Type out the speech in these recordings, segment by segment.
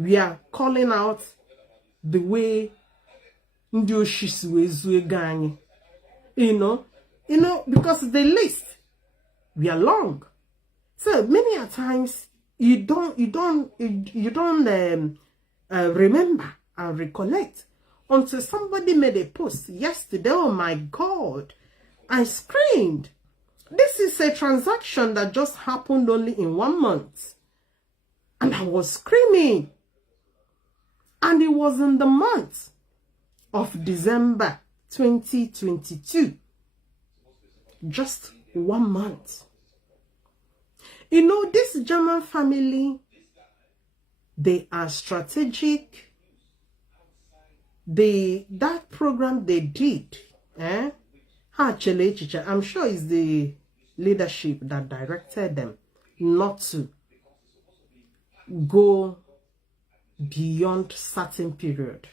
we are calling out the way ndị oshisi wezu gang. You know, because the list, we are long. So many a times you don't remember and recollect until somebody made a post yesterday. Oh my God, I screamed. This is a transaction that just happened only in 1 month. And I was screaming. And it was in the month of December 2022. Just 1 month. You know, this German family, they are strategic. That program they did, I'm sure it's the leadership that directed them not to go beyond certain period.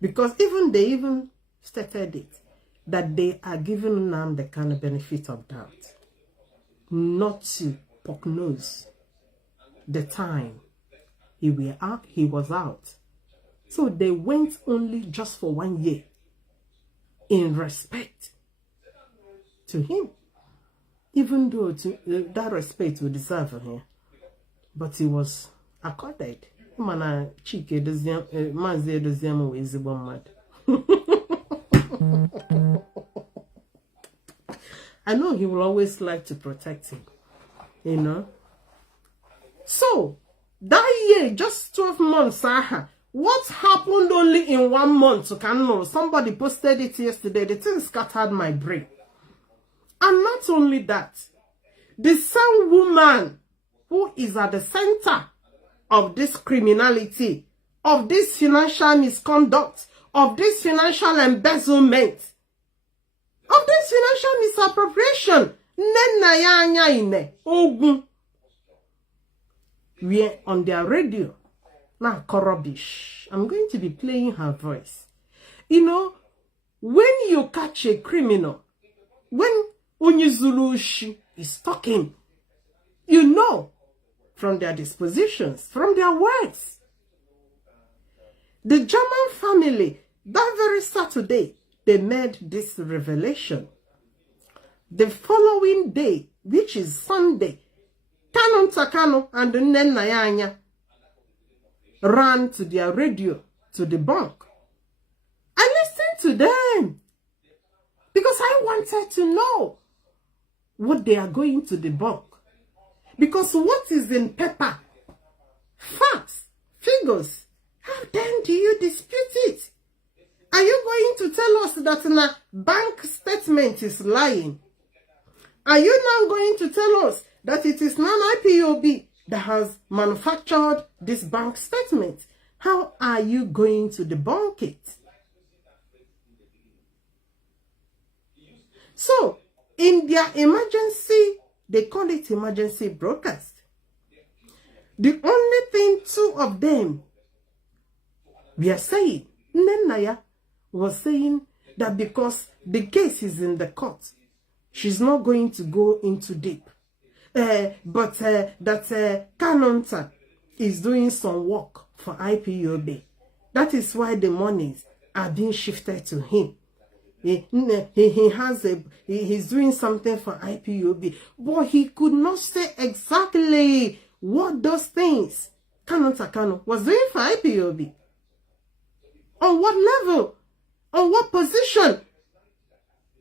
Because they even stated it, that they are giving them the kind of benefit of doubt, not to prognose the time he was out. So they went only just for 1 year in respect to him, even though that respect would deserve him, but he was accorded. I know he will always like to protect him, you know. So that year, just 12 months, what happened only in 1 month? Somebody posted it yesterday. The thing scattered my brain. And not only that, the same woman who is at the center of this criminality, of this financial misconduct, of this financial embezzlement, of this financial misappropriation, we are on their radio. Now, rubbish. I'm going to be playing her voice. You know, when you catch a criminal, when Onyezulushi is talking, you know from their dispositions, from their words. The German family, that very Saturday, they made this revelation. The following day, which is Sunday, Kanu and Nnenayanya ran to their radio to the bank. I listened to them because I wanted to know what they are going to debunk. Because what is in paper, facts, figures, how then do you dispute it? Are you going to tell us that a bank statement is lying? Are you now going to tell us that it is non-IPOB that has manufactured this bank statement? How are you going to debunk it? So, in their emergency, they call it emergency broadcast. The only thing two of them were saying, Nnenaya was saying that because the case is in the court, she's not going to go into deep. But that Kanonta is doing some work for IPOB. That is why the monies are being shifted to him. He's doing something for IPOB, but he could not say exactly what those things Kanonta Kanu was doing for IPOB. On what level? On what position?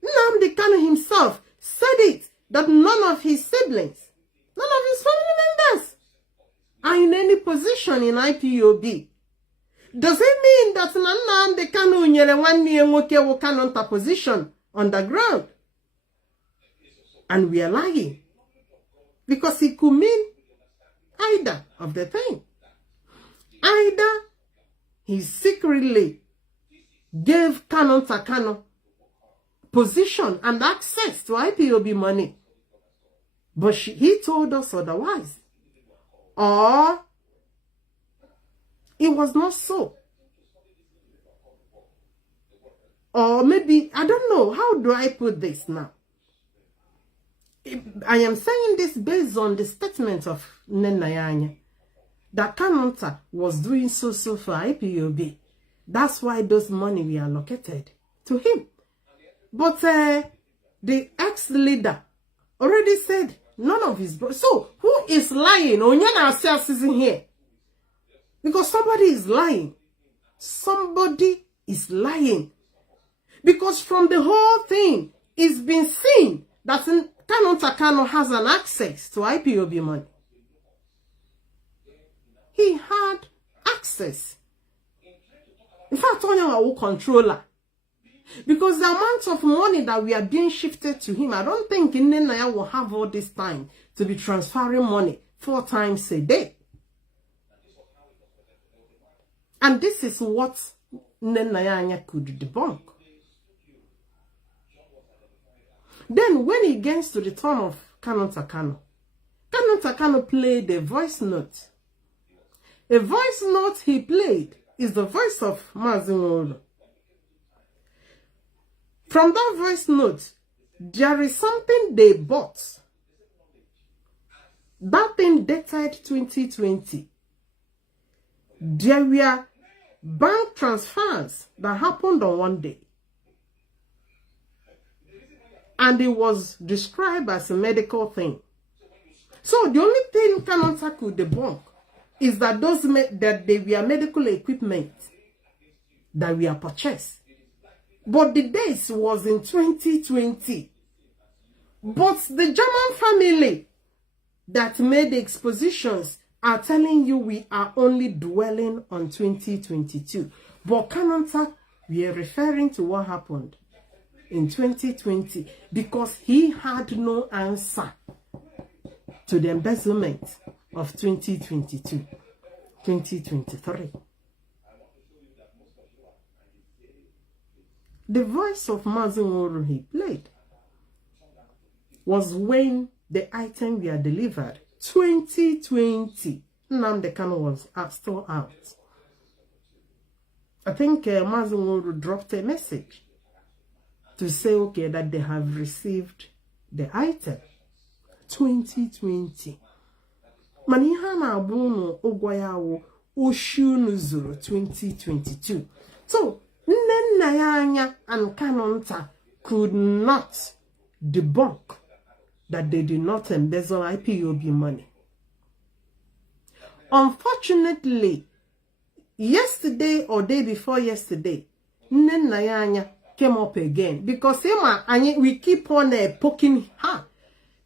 Nnamdi Kanu himself said it, that none of his siblings, none of his family members are in any position in IPOB. Does it mean that Nnamdi Kanu nyere nwanne ya nwoke wo Kanonta position on the ground? And we are lying. Because it could mean either of the thing. Either he secretly gave Kanonta Kanu position and access to IPOB money, but he told us otherwise. Or it was not so. Or maybe, I don't know, how do I put this now? I am saying this based on the statement of Nnenayanya, that Kanonta was doing so for IPOB. That's why those money were allocated to him. But the ex-leader already said none of his brothers. So who is lying? Onyana ourselves isn't here. Because somebody is lying. Somebody is lying. Because from the whole thing, it's been seen that Nnamdi Kanu has an access to IPOB money. He had access. In fact, only our controller. Because the amount of money that we are being shifted to him, I don't think Nnenaya will have all this time to be transferring money 4 times a day. And this is what Nnenaya could debunk. Then when it gets to the turn of Nnamdi Kanu played a voice note. A voice note he played is the voice of Mazi Nworu. From that voice note, there is something they bought. That thing dated 2020. There were bank transfers that happened on one day. And it was described as a medical thing. So the only thing Kanonta could debunk is that they were medical equipment that were purchased. But the dates was in 2020. But the German family that made the expositions are telling you we are only dwelling on 2022. But Kanonta, we are referring to what happened in 2020 because he had no answer to the embezzlement of 2022, 2023. The voice of Mazi Nworu he played was when the item were delivered. 2020, Nnamdi Kanu was still out. I think Mazi Nworu dropped a message to say, okay, that they have received the item. 2020. Maniha na abuno ogwayawo oshunu zuru 2022. So, Nnenaya and Kanonta could not debunk that they did not embezzle IPOB money. Unfortunately, yesterday or day before yesterday, Nnenaya came up again because we keep on poking her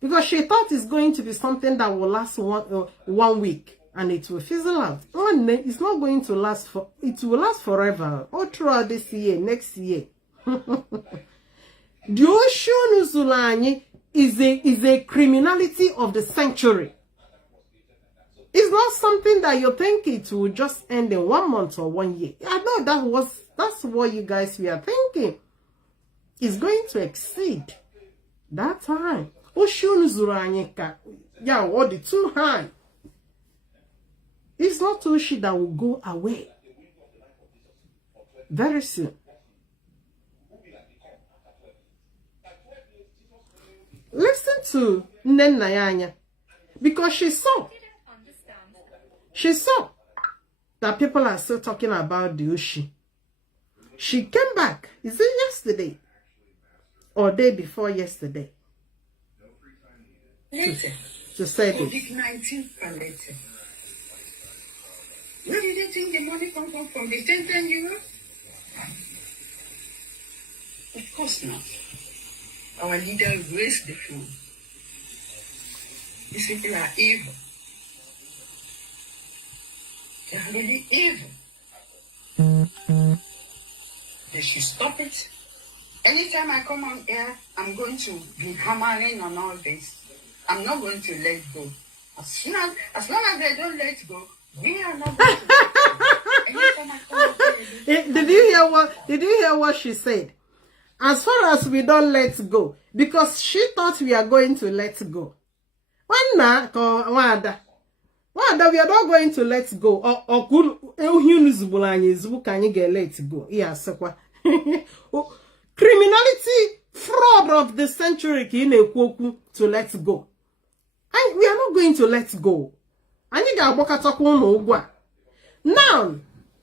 because she thought it's going to be something that will last 1 week and it will fizzle out. It's not going to last it will last forever all throughout this year, next year. The Oshun Zulani is a criminality of the century. It's not something that you think it will just end in 1 month or 1 year. I know that's what you guys were thinking. It's going to exceed that time. Oshun Zuranyeka. Yeah, what the too high. It's not Oshi that will go away very soon. Listen to Nnenaya because she saw that people are still talking about the Oshi. She came back, is it yesterday or day before yesterday, to say this. COVID-19 later. Where did they think the money come from? The 10 euro? Of course not. Our leader raised the fund. These people are evil. They are really evil. They should stop it. Anytime I come on air, I'm going to be hammering on all this. I'm not going to let go. As long as they don't let go, we are not going to let go. Anytime I come on air, Did you hear what she said? As far as we don't let go, because she thought we are going to let go. Wanda, we are not going to let go. Or can you get let go? Yes, criminality, fraud of the century to let go. And we are not going to let go. Anyị ga-agbakatakwa unu ụgwọ a. Now,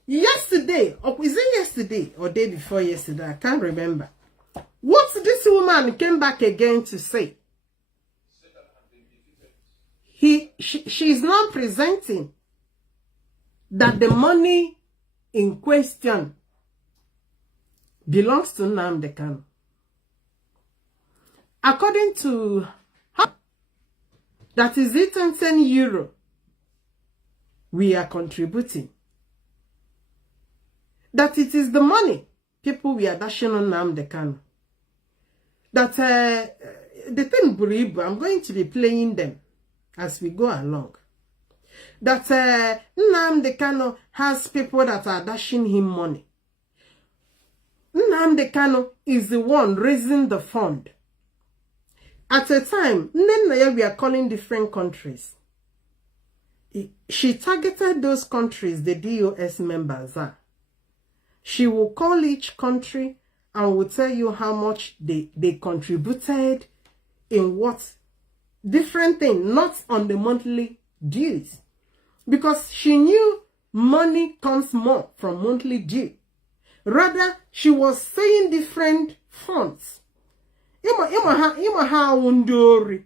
yesterday, or is it yesterday or day before yesterday? I can't remember. What this woman came back again to say? She's now presenting that the money in question belongs to Nnamdi Kanu. According to her, that is it, 10 euro we are contributing. That it is the money people we are dashing on Nnamdi Kanu. That the thing, Buribu, I'm going to be playing them as we go along. That Nnamdi Kanu has people that are dashing him money. Nnamdi Kanu is the one raising the fund. At a time, we are calling different countries. She targeted those countries the DOS members are. She will call each country and will tell you how much they contributed in what different thing, not on the monthly dues. Because she knew money comes more from monthly due. Rather, she was saying different funds. Ima ha undori.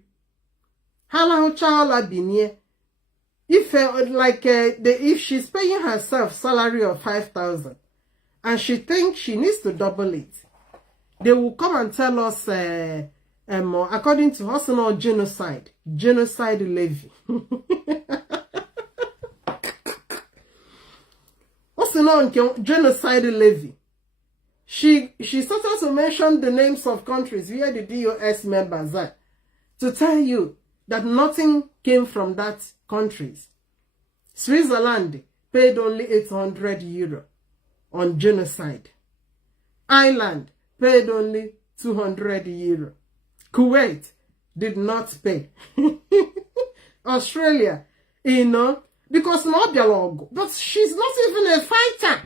Hala chala binye. If if she's paying herself salary of 5,000 and she thinks she needs to double it, they will come and tell us according to personal genocide levy. Genocide levy. She started to mention the names of countries where the DOS members are to tell you that nothing came from that countries. Switzerland paid only 800 euro on genocide. Ireland paid only 200 euro. Kuwait did not pay. Australia, because no dialogue. But she's not even a fighter.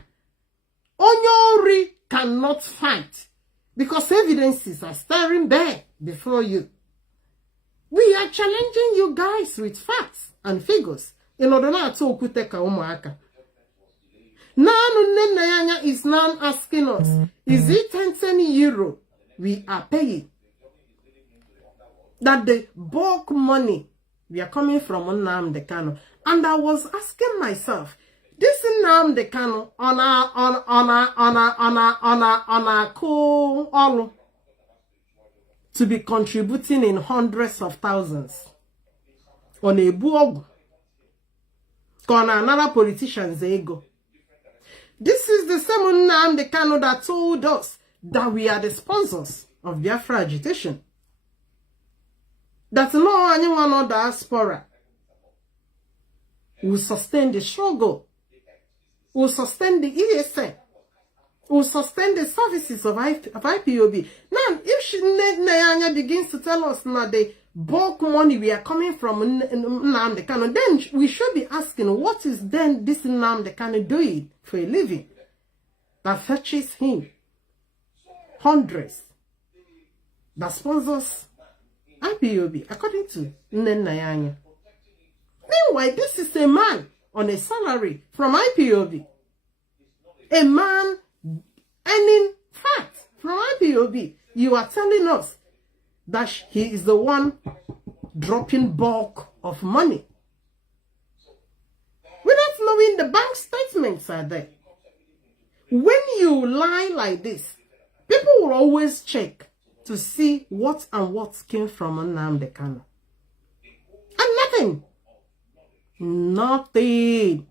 Onyori cannot fight because evidences are staring bare before you. We are challenging you guys with facts and figures in order not to okuteka umuaka. Now is now asking us, is it 10 euro we are paying? That the bulk money we are coming from Nnamdi Kanu. And I was asking myself, this Nnamdi Kanu on a cool all to be contributing in hundreds of thousands on a buog on another politician's ego. This is the same Nnamdi Kanu that told us that we are the sponsors of Biafra agitation. That no anyone or diaspora will sustain the struggle, will sustain the ESN, will sustain the services of IPOB. Now, if Nayanya begins to tell us now the bulk money we are coming from Nnamdi Kanu, then we should be asking, what is then this Nnamdi Kanu doing for a living that fetches him hundreds, that sponsors IPOB, according to Nayanya. Meanwhile, this is a man on a salary from IPOB. A man earning fat from IPOB. You are telling us that he is the one dropping bulk of money. Without knowing the bank statements are there. When you lie like this, people will always check to see what came from Nnamdi Kanu. And nothing. Nothing.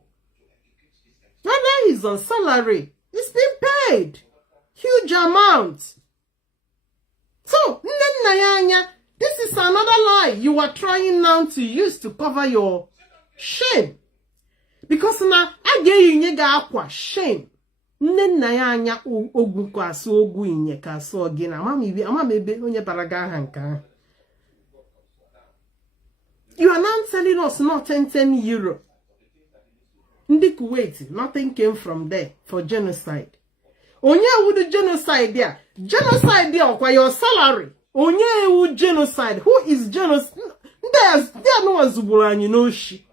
Whether he's on salary, it's been paid. Huge amount. So, this is another lie you are trying now to use to cover your shame. Because now, I get you akwa shame. Nnenayanya ogu kwaso ogu inye kaso ogina. Amamebe onye baraga hanka. You are now telling us not 10 euro. Ndi Kuwait, nothing came from there for genocide. Onye would genocide there. Genocide there kwa your salary. Onye would genocide. Who is genocide? There no one zuburanyi no shi.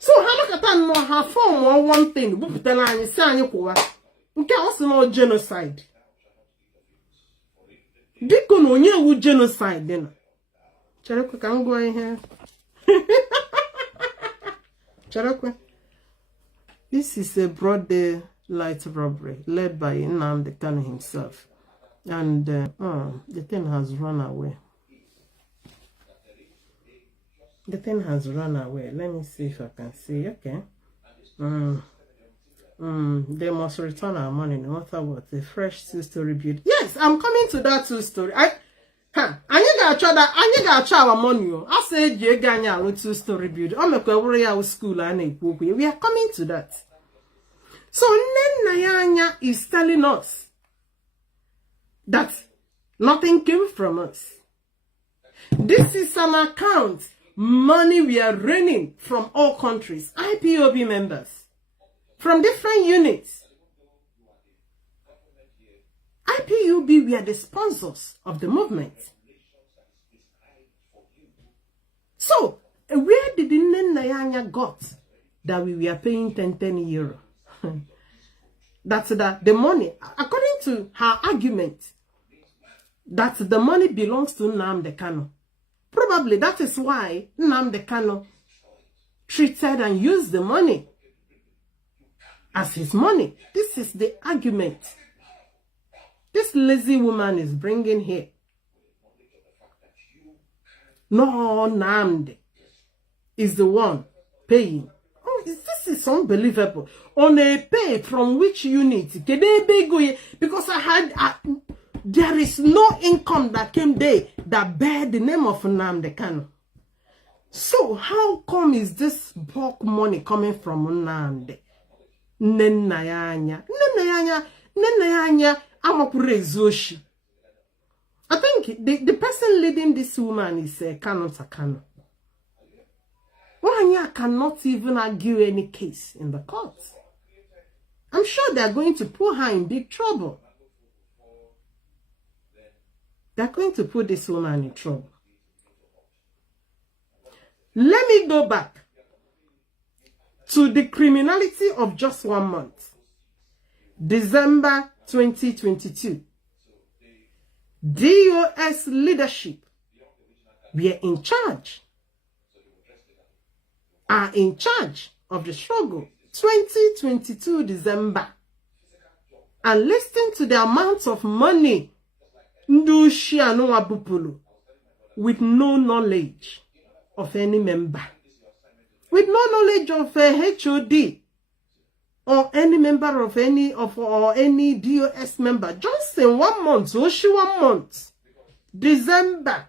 So Hanakata no ha form one thing, buputela anyị si anyị kwụwa. Nke also no genocide. Diko no onye wu genocide dị na. Cherekwe ka m gụọ ihe. Cherekwe. This is a broad daylight robbery led by Nnamdi Kanu himself. And the thing has run away. The thing has run away. Let me see if I can see. Okay. They must return our money no matter what. A fresh 2-story build. Yes, I'm coming to that 2-story. I got our money. I said you got a 2-story build. I'm a school and we are coming to that. So Nayanya is telling us that nothing came from us. This is an account. Money we are raining from all countries. IPOB members. From different units. IPOB were the sponsors of the movement. So, where did the Nayanya got that we were paying 10 euro? That's the money, according to her argument, that the money belongs to Nnamdi Kanu. Probably that is why Nnamdi Kanu treated and used the money as his money. This is the argument this lazy woman is bringing here. No, Nnamdi is the one paying. Oh, this is unbelievable. On a pay from which unit? Because there is no income that came there that bear the name of Nnamdi Kanu. So how come is this bulk money coming from Nnamdi? Nenayanya, Amapurezoshi. I think the person leading this woman is Kanu Takano. Wanya cannot even argue any case in the court. I'm sure they are going to put her in big trouble. They're going to put this woman in trouble. Let me go back to the criminality of just 1 month. December 2022. DOS leadership were in charge. Are in charge of the struggle. 2022 December. And listen to the amount of money with no knowledge of any member, with no knowledge of a HOD or any member of any or any DOS member. Just in 1 month, Oshi 1 month, December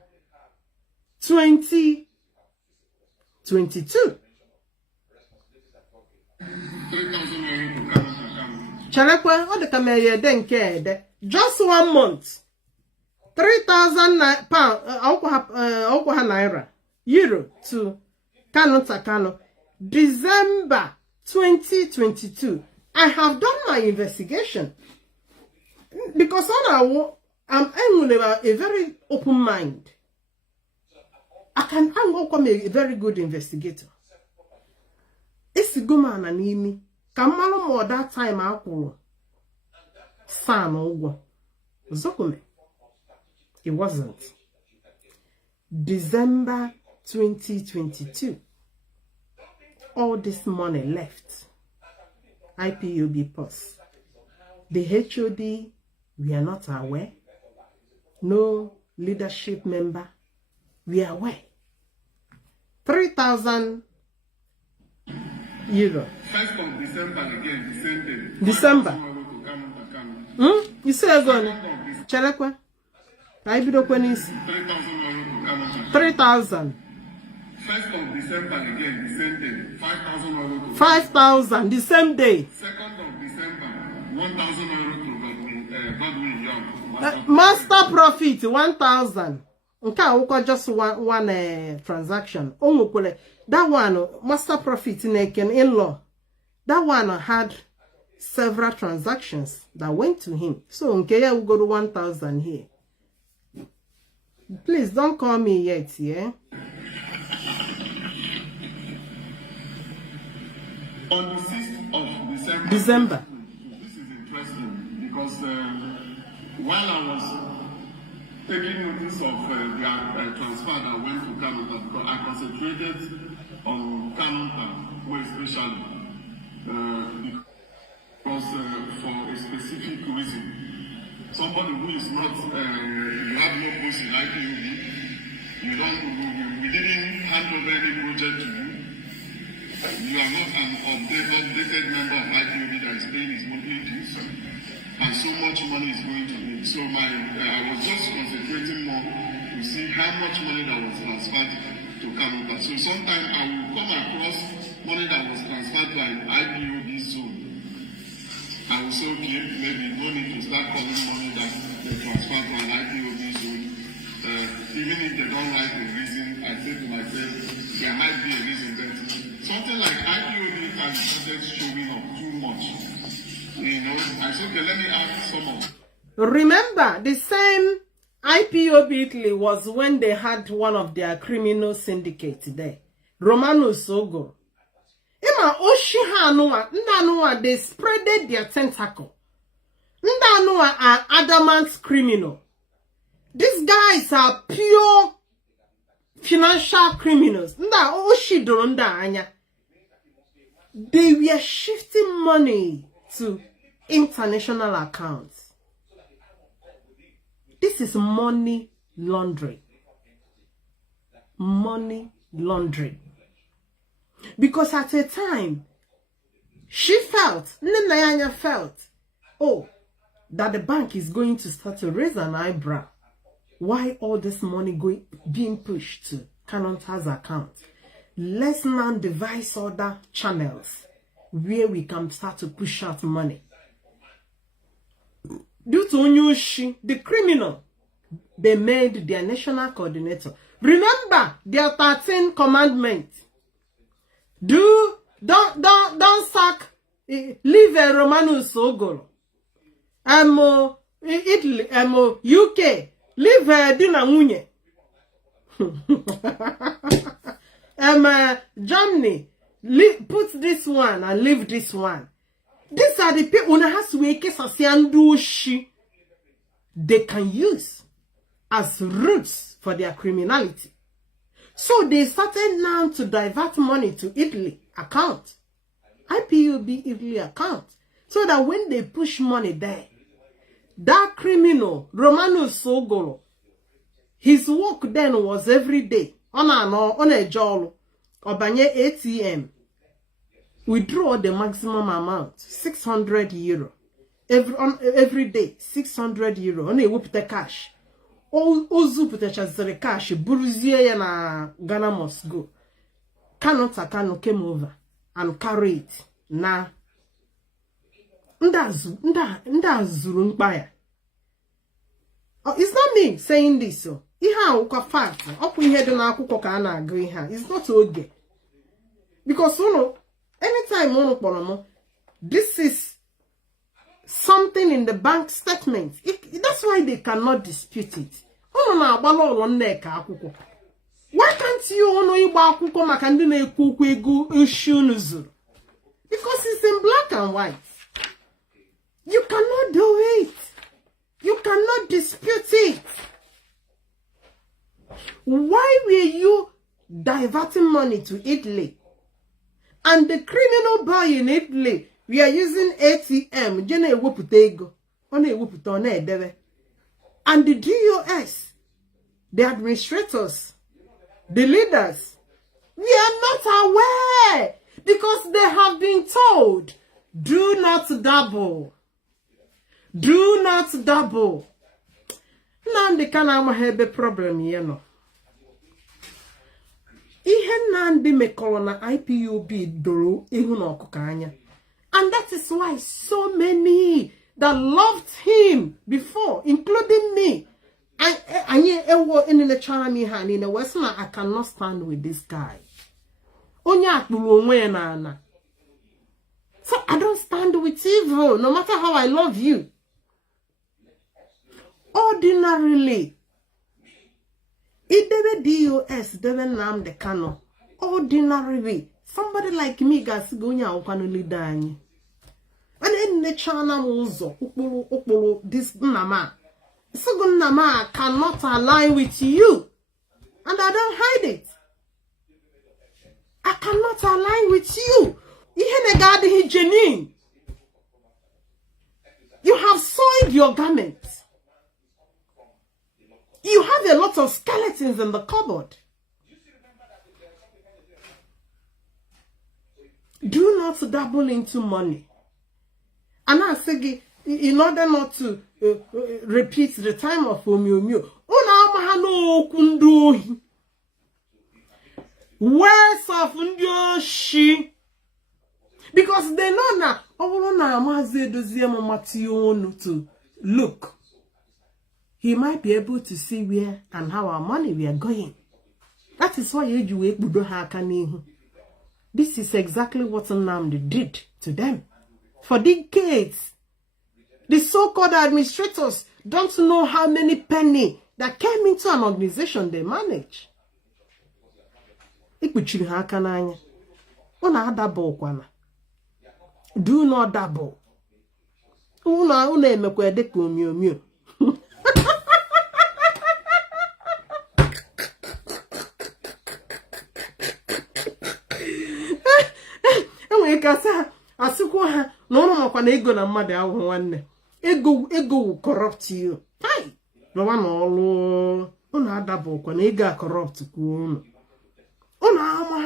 2022. Just 1 month. 3,000 pounds, naira, euro to Kanu Takano. December 2022. I have done my investigation because I'm a very open mind. I'm a very good investigator. It's a good man and me. Kamalo more that time I will. San Ogo. Zokume. It wasn't. December 2022. All this money left. IPOB purse. The HOD, we are not aware. No leadership member, we are aware. 3,000 euro. 1st of December again, the same day. December. You say again? Chalakwa? I be the 3,000. 1st of December again, the same day. 5,000 euro. 5,000 the same day. 2nd of December, 1,000 euro to Godwin Young. Master profit 1,000. Okay, just one transaction. That one, master profit in law. That one had several transactions that went to him. So okay, we go to 1,000 here. Please don't call me yet, yeah? On the 6th of December. This is interesting because while I was taking notice of their transfer that went to Canada, but I concentrated on Canada more especially because for a specific reason. Somebody who is not, you have no post in IPOB, we didn't hand over any project to you. You are not an updated member of IPOB that is paying his monthly dues, and so much money is going to me. So I was just concentrating more to see how much money that was transferred to Canada. So sometimes I will come across money that was transferred to an IPOB zone. I will say, okay, maybe no need to start calling money that they transfer to an IPOB zone. Even if they don't like the reason, I say to myself, there might be a reason that something like IPOB has started showing up too much. You know, I said, okay, let me ask some of. Remember, the same IPOB Italy was when they had one of their criminal syndicates there. Romano Sogo. Ima Oshihanua, Ndanua, they spreaded their tentacle. Ndanua are adamant criminal. These guys are pure financial criminals. Nda Oshido nda anya. They were shifting money to international accounts. This is money laundering. Money laundering. Because at a time, Nnenayanya felt, oh, that the bank is going to start to raise an eyebrow. Why all this money being pushed to Kanonta's account? Let's now devise other channels where we can start to push out money. Due to Onyushi, the criminal, they made their national coordinator. Remember their 13 commandments. Don't sack, leave a Romanus Ogolo. Italy, UK, leave a Dina Munye. Germany, put this one and leave this one. These are the people they can use as roots for their criminality. So they started now to divert money to Italy account, IPOB Italy account, so that when they push money there, that criminal Romano Sogolo, his work then was every day on a jollo or banye ATM, withdraw the maximum amount, 600 euro every day, 600 euro on a whoop the cash. All Zuputachazere cash, Buruzie na Ghana must go. Kanu came over and carried it. Na nda zuru mbaya. It's not me saying this. So iha ukwa fact. Opu ihe do na akwukwo ka na agụ ihe. It's not oge. Because anytime this is something in the bank statement. That's why they cannot dispute it. Why can't you because it's in black and white. You cannot do it. You cannot dispute it. Why were you diverting money to Italy? And the criminal boy in Italy, we are using ATM. And the DOS, the administrators, the leaders, we are not aware because they have been told, do not double. Do not double. Nnamdi Kanu have a problem here. Ihe Nnamdi mekọrọ na IPOB doro ihu n'ọkụkọ anya. And that is why so many that loved him before, including me, I cannot stand with this guy. So I don't stand with evil, no matter how I love you. Ordinarily, it debe DOS, debe Nnamdi Kanu. Ordinarily, Somebody like me gas going out can lead any. And in the channel also, this Nama. So Nama cannot align with you. And I don't hide it. I cannot align with you. You have soiled your garments. You have a lot of skeletons in the cupboard. Do not dabble into money. And I say, in order not to repeat the time of Omiomio, words of Ndioshi. Because they know now, to look. He might be able to see where and how our money we are going. That is why you. This is exactly what Nnamdi did to them. For decades, the so-called administrators don't know how many pennies that came into an organization they manage. Do not double. Ego na mmadụ ahụ nwanne. Ego will corrupt you. Hi. No one all una adabo kwa na ego corrupt ku unu. Una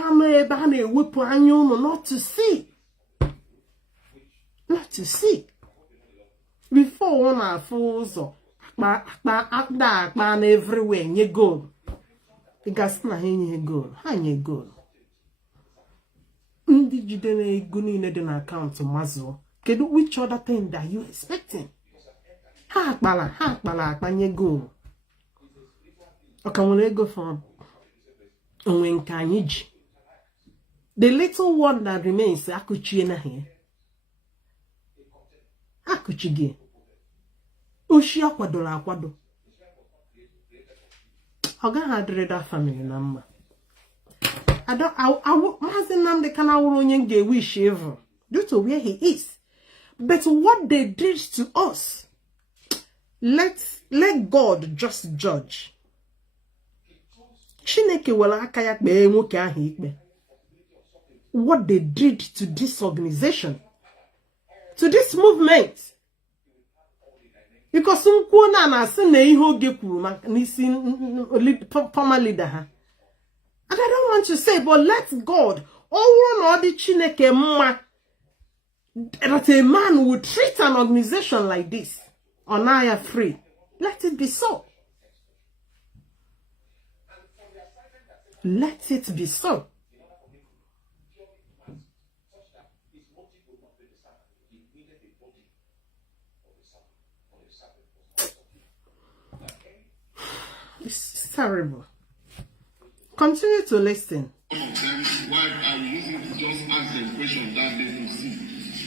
ama ebe ha na-ewepụ anya unu not to see. Not to see. Before una afụ ụzọ akpa na everywhere nye goal. Igasị na ha nye goal. Ha nye goal. Ndị jide na ego niile dị na account mazo. Which other thing that you expecting? Ha akpanye go. Okay, when go from when can you? The little one that remains, akuchi na here. Akuchige. Ushi akwado. Oga had read that family number. I Nnamdi Kanu wish evil due to where he is. But what they did to us, let God just judge. What they did to this organization, to this movement. Because former leader. And I don't want to say, but let God, that a man would treat an organization like this, Onaya free. Let it be so. Let it be so. It's terrible. Continue to listen. Why I will just ask them question that they will see.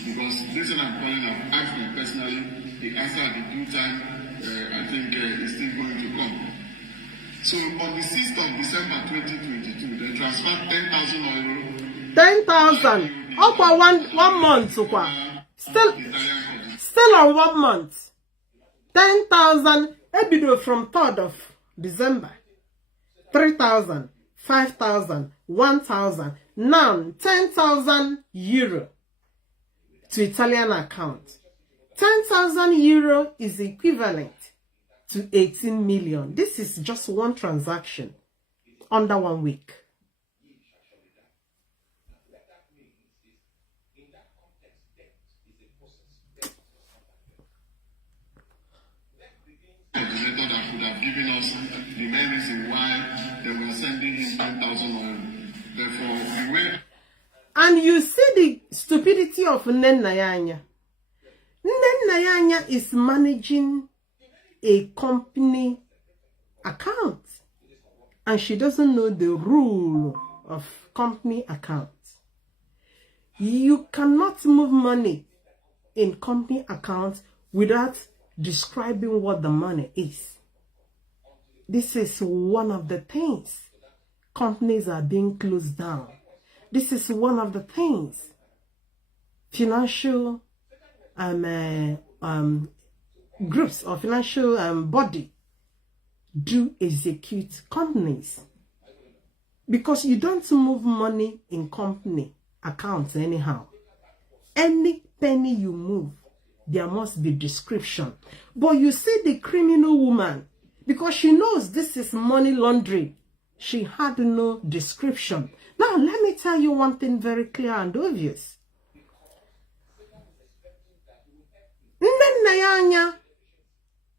Because this one I'm calling, I've asked them personally, the answer at the due time, I think is still going to come. So on the 6th of December 2022, they transferred 10,000 euro. 10,000. Up for one month. Still on 1 month. 10,000 ebido from 3rd of December. 3,000, 5,000, 1,000. Now 10,000 euro. To Italian account. 10,000 euro is equivalent to 18 million. This is just one transaction under 1 week. The method that could have given us the main reason why they were sending him 10,000 euro. Therefore, the way. And you see the stupidity of Nnenayanya. Nnenayanya is managing a company account. And she doesn't know the rule of company accounts. You cannot move money in company accounts without describing what the money is. This is one of the things. Companies are being closed down. This is one of the things financial groups or financial body do execute companies. Because you don't move money in company accounts anyhow. Any penny you move, there must be description. But you see the criminal woman, because she knows this is money laundering, she had no description. Now, let me tell you one thing very clear and obvious.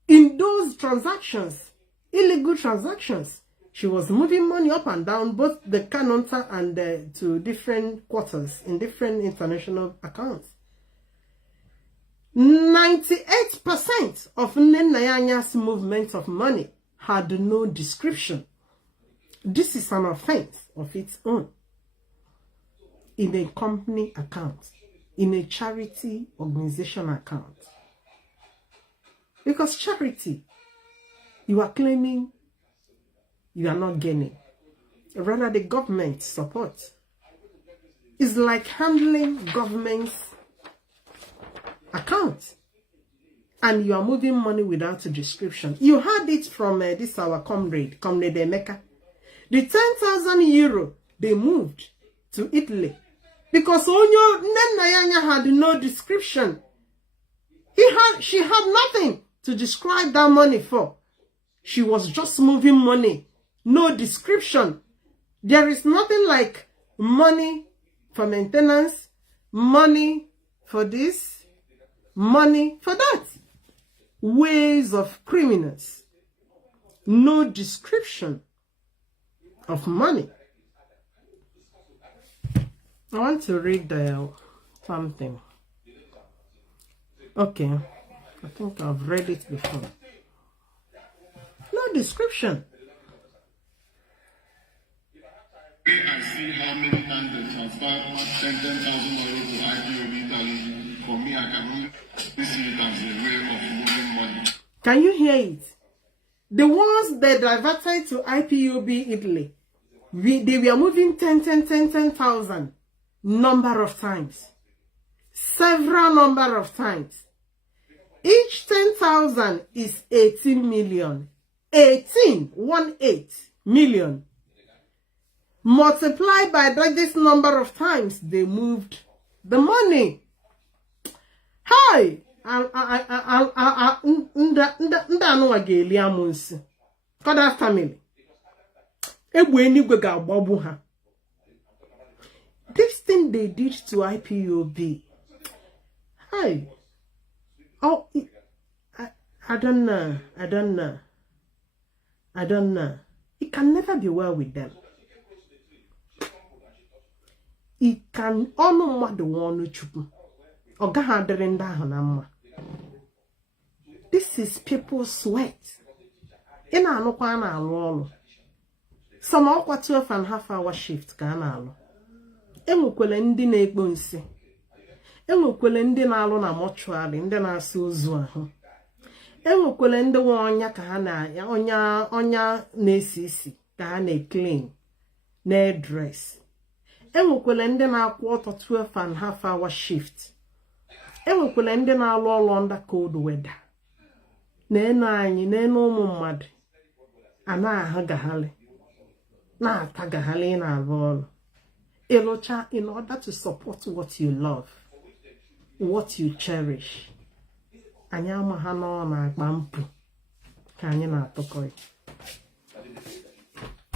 In those transactions, illegal transactions, she was moving money up and down, both the Kanonta and to different quarters in different international accounts. 98% of Nnayanya's movement of money had no description. This is an offense of its own. In a company account, in a charity organization account. Because charity, you are claiming you are not gaining. Rather, the government support is like handling government's account. And you are moving money without a description. You heard it from this our comrade Emeka. The 10,000 euro they moved to Italy. Because Onyo Nnayanya had no description. She had nothing to describe that money for. She was just moving money. No description. There is nothing like money for maintenance, money for this, money for that. Ways of criminals. No description of money. I want to read something. Okay. I think I've read it before. No description. I see how many times they transfer 10,000 euros to IPOB Italy. For me, I can only see it as a way of moving money. Can you hear it? The ones that diverted to IPOB Italy, they were moving 10,000 number of times. Several number of times. Each 10,000 is 18 million. 18 million. Multiplied by this number of times they moved the money. Hi! Father family. This thing they did to IPOB. Hi. Oh, I don't know. It can never be well with them. It can honor the one chupu. This is people's sweat. In a no kwana alolo. Some of 12.5 hour shift kana alo. Enwekwele ndị na-ekpo nsi. Enwekwele ndị na-alụ na mortuary, ndị na-asa ozu ahụ. Enwekwele ndị nwe ọnya ka ha na ọnya na-esi isi ka ha na-clean, na-dress. Enwekwele ndị na-akwụ ọtọ 12.5 hour shift. Enwekwele ndị na-alụ ọrụ under cold weather. Na-enu anyị, na-enu ụmụ mmadụ. A na-ahụgaghalị. Na-atagaghalị na-alụ ọrụ. Elocha, in order to support what you love, what you cherish. Anyị amaha nọ na akpa mpụ ka anyị na-atụkọ.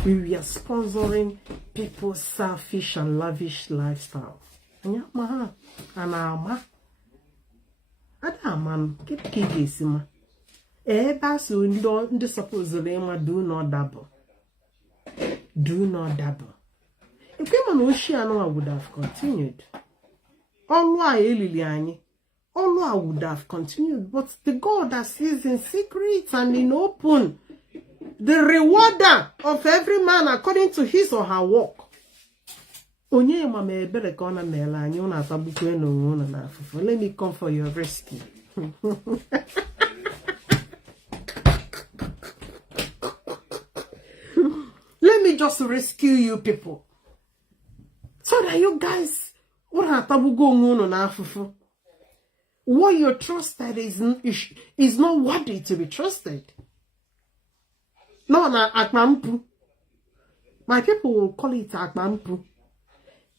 We are sponsoring people's selfish and lavish lifestyle. Anyị amaha ama. Ada ama ke ga-esima. Ebe aso ndị supposedly ma do not double. Do not double. If Oceana would have continued, all would have continued, but the God that sees in secret and in open, the rewarder of every man according to his or her work. Let me come for your rescue. Let me just rescue you people. So that you guys what you trusted is not worthy to be trusted. No, na akmampu. My people will call it akmampu.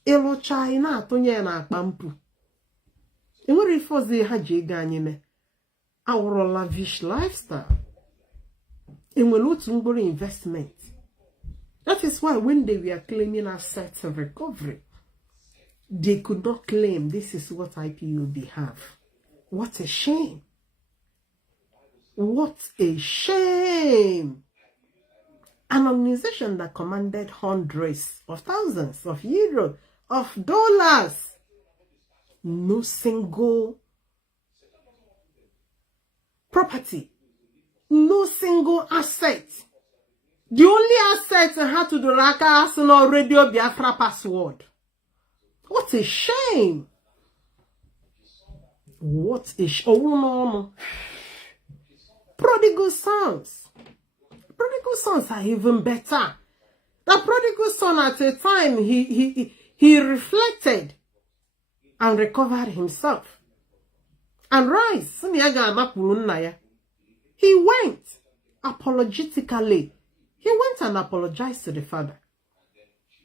Elo China atonye na akmampu. Enwere ifozi ha ji ego anyị me. Our lavish lifestyle. Enwere otu mgboro investment. That is why when they were claiming assets of recovery, they could not claim this is what IPOB have. What a shame. What a shame. An organization that commanded hundreds of thousands of euros, of dollars. No single property. No single asset. The only asset had to do like Arsenal Radio Biafra password. What a shame. What a shame. Oh, no. Prodigal sons. Prodigal sons are even better. The prodigal son at a time, he reflected and recovered himself. And rise. He went apologetically. He went and apologized to the father.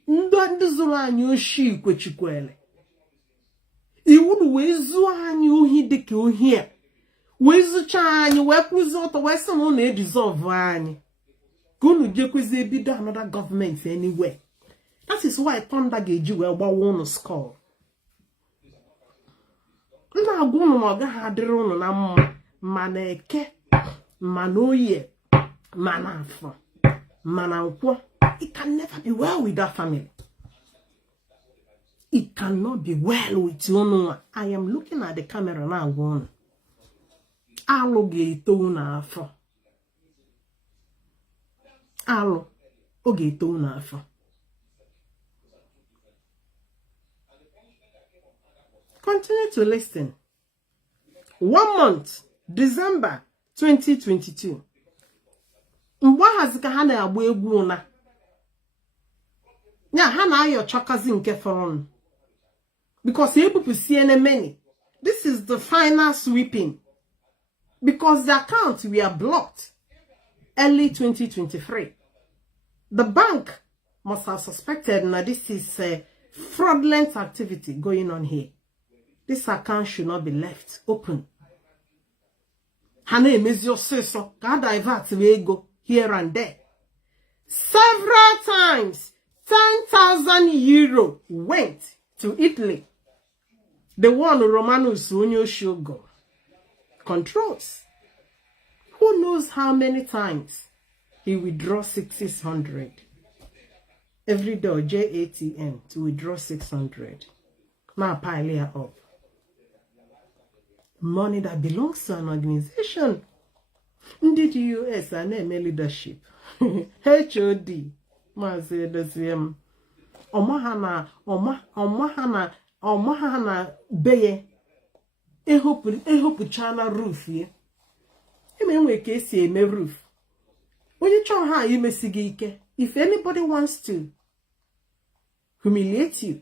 He would wezu anyu hi deke ohia. Wezu cha anyu we kuzoto we someone na dissolve anyu. Gunu jekweze bido another government anywhere. That is why thunder geji we gbawo no skull. Na agunu no ga hadire unu na mma mana eke mana oye mana afọ mana nkwo. It can never be well with that family. It cannot be well with you. I am looking at the camera now going. Alo geto na afọ. Alo ogeto na afọ. Continue to listen. 1 month, December 2022. Mgbe hazika ha na agba egwu na. Nya ha na ayo chakazi nke foron. Because many. This is the final sweeping. Because the accounts were blocked early 2023. The bank must have suspected that this is a fraudulent activity going on here. This account should not be left open. Hana emezio seso ka divert ego here and there. Several times 10,000 euro went to Italy. The one Romanus Unyo Shogo controls. Who knows how many times he withdraws 600 every day, JATM to withdraw 600. Now pile it up. Money that belongs to an organization. Indeed, US and MA leadership. HOD. Omahana beye. Ehopu chana roof ye. Emenwe kesi eme roof. When you try how you mesigike. If anybody wants to humiliate you,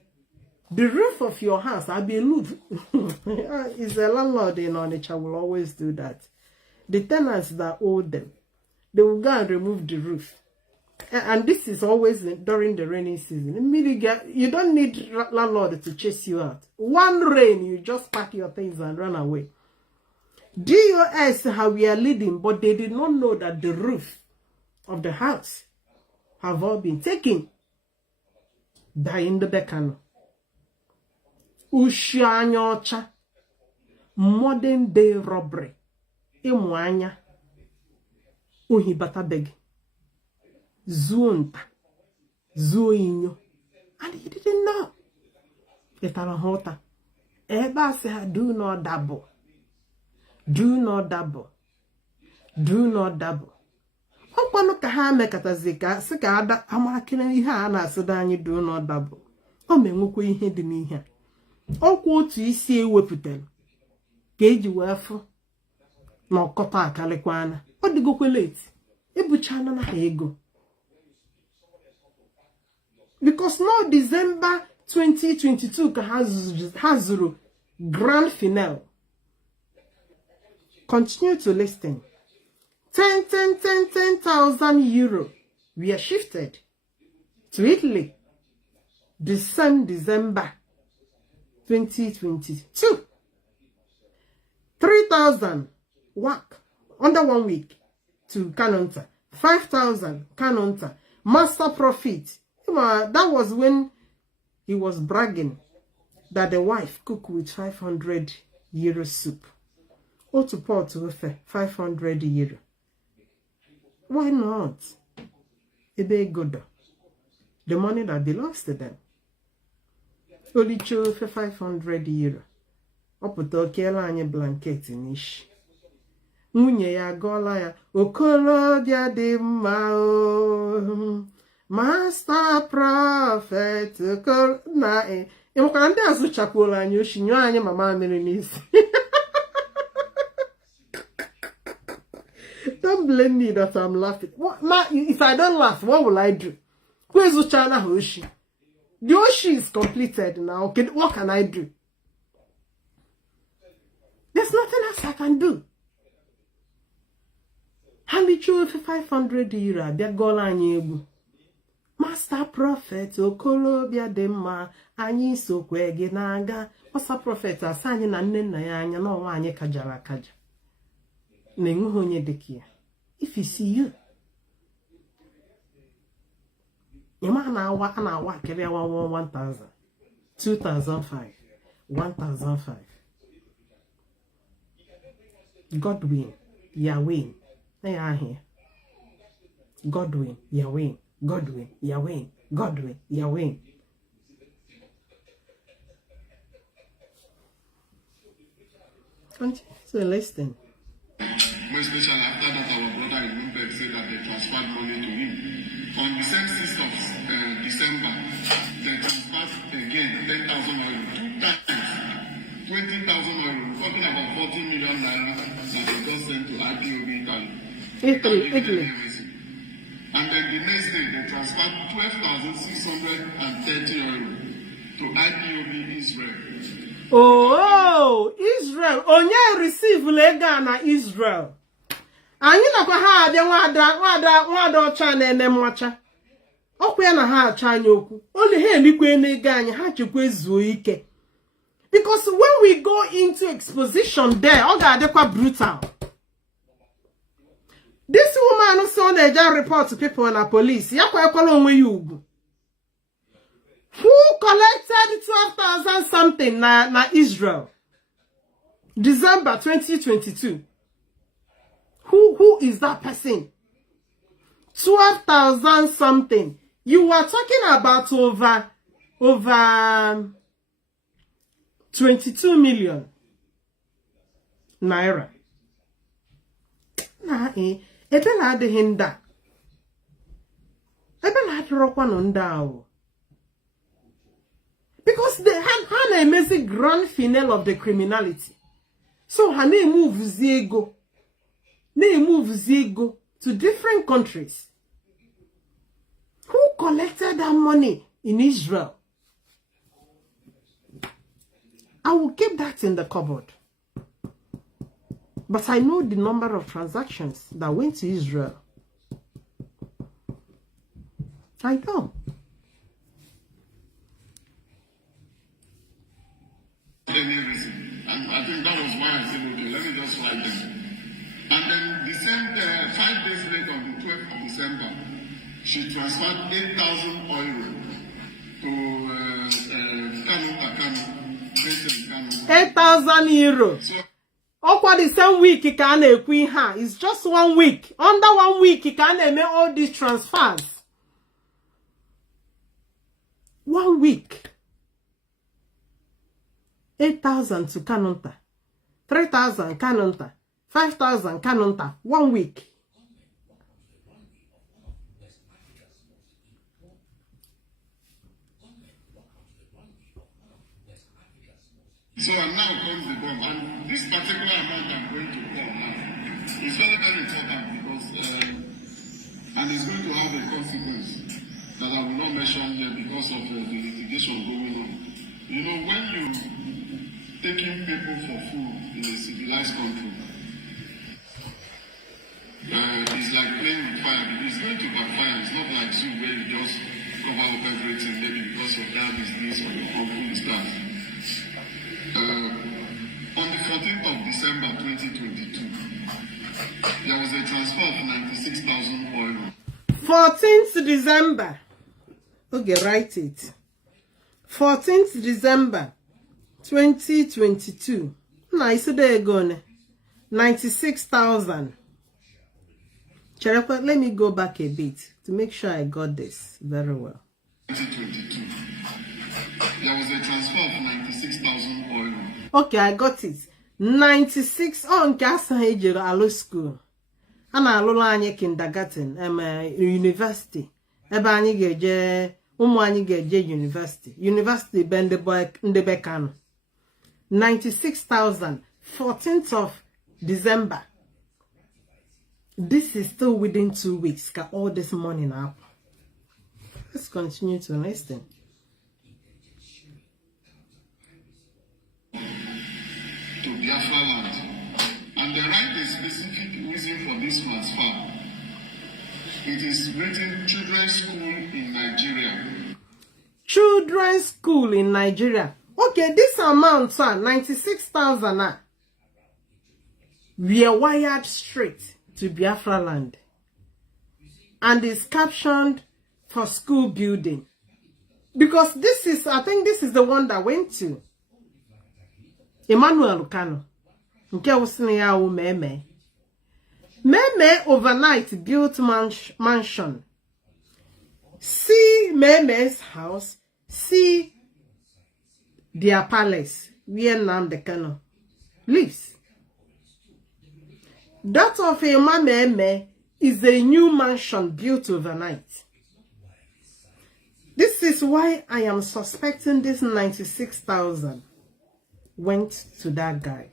the roof of your house, I believe, is a landlord in Onitsha will always do that. The tenants that owe them, they will go and remove the roof. And this is always during the rainy season. You don't need landlord to chase you out. One rain, you just pack your things and run away. DOS, how we are leading, but they did not know that the roof of the house have all been taken by Nnamdi Kanu. Ushanyocha, modern day robbery. Imwanya, uhibatabeg, zuonta, zuoinyo, and he didn't know. Etarahota, eba say do not double, do not double, do not double. Okwano ka ha mekatazika sika ada amakine ihe a na-asida anyị do not double. O menwekwa ihe dị n'ihe. Okwu otu isi ewepụtara ka eji wee fụ na ọkọta akalikwana. Ọ dịgokwe late. Ebuchana na ego. Because now December 2022 ka ha zuru grand finale. Continue to listen. 10,000 euro were shifted to Italy the same December 2022. 3,000 work under 1 week to Kanonta. 5,000 Kanonta. Master profit. That was when he was bragging that the wife cooked with 500 euro soup. Or to pot with 500 euro. Why not? A big good. The money that belongs to them. Only chose for 500 euro. Up to a blanket in ish. Munye ya gola ya okolo dia de mao. Master prophet na e. Imo kande azu chapola anyo shinyo anya mama mere n'isi. Don't blame me that I'm laughing. If I don't laugh, what will I do? Where's the China Hoshi? The Hoshi is completed now. Okay, what can I do? There's nothing else I can do. Halicho for 500 euro. Bia gola anyebu. Master prophet okolo bia demma anyi sokwe gi naga. Master prophet asanye na nne na ya anya na onwa anyi kajara kaja. If you see you, your man ana carry 1,000, 2,005, 1,005. Godwin, Yahweh, they are here. Godwin, Yahweh, Godwin, Yahweh, Godwin, Yahweh. So listen. More especially after that, our brother in Bloomberg said that they transferred money to him. On the same 6th of December, they transferred again 10,000 euro, 2 times, 20,000 euro, talking about 40 million naira that they just sent to IPOB Italy. And then the next day, they transferred 12,630 euro to IPOB Israel. Oh, Israel. Onye receive lega na Israel. Anyị nakwa ha abịa nwada ọcha na-ene mmacha. Ọkwa ya na ha acha anyị okwu. Ole ha elikwe n'ego anyị ha chekwa zuo ike. Because when we go into exposition there, ọ ga-adịkwa brutal. This woman so na-eje report to people na police. Ya kwa ekwala onwe ya ugwu. Who collected 12,000 something na Israel? December 2022. Who is that person? 12,000 something. You were talking about over 22 million naira. Na ebe na adịghị nda. Ebe na adịrọkwa no nda o. Because they had an amazing grand finale of the criminality. So her name moves Ziego. They move Ziego to different countries. Who collected that money in Israel? I will keep that in the cupboard. But I know the number of transactions that went to Israel. I know. Any reason. And I think that was why I said, okay, let me just write them. And then the same 5 days later, on the 12th of December, she transferred 8,000 euro to Kanu. 8,000 euro. So, the same week he can queen her. It's just 1 week. Under 1 week he can make all these transfers. 1 week. 8,000 to Kanunta, 3,000 Kanunta, 5,000 Kanunta, 1 week. So now comes the bomb, and this particular amount I'm going to call now is very, very important because, and it's going to have a consequence that I will not mention here because of the investigation going on. You know, when you taking people for food in a civilized country, it's like playing with fire. It's going to backfire. It's not like zoo where you just cover up everything, maybe because your dad is this or your uncle is that. On the 14th of December 2022, there was a transfer of 96,000 euro. 14th December. Okay, write it. 14th December 2022. Nice day gone. 96,000. Let me go back a bit to make sure I got this very well. 2022. There was a transfer of 96,000 euro. Okay, I got it. 96 on Casa Alo school. And I anye kindergarten, university. Eba anyị ga-eje ụmụ anyị ga-eje university. University Nnamdi Kanu. 96,000. 14th of December. This is still within 2 weeks. Got all this money now. Let's continue to listen. To Biafra land. And they write a specific reason for this transfer. It is written children's school in Nigeria. Children's school in Nigeria. Okay, this amount, sir, 96,000. We are wired straight to Biafra land. And it's captioned for school building. Because this is, I think this is the one that went to Emmanuel Kanu. Meme overnight built mansion. See Meme's house. See their palace where Nnamdi Kanu lives. That of Meme is a new mansion built overnight. This is why I am suspecting this 96,000 went to that guy.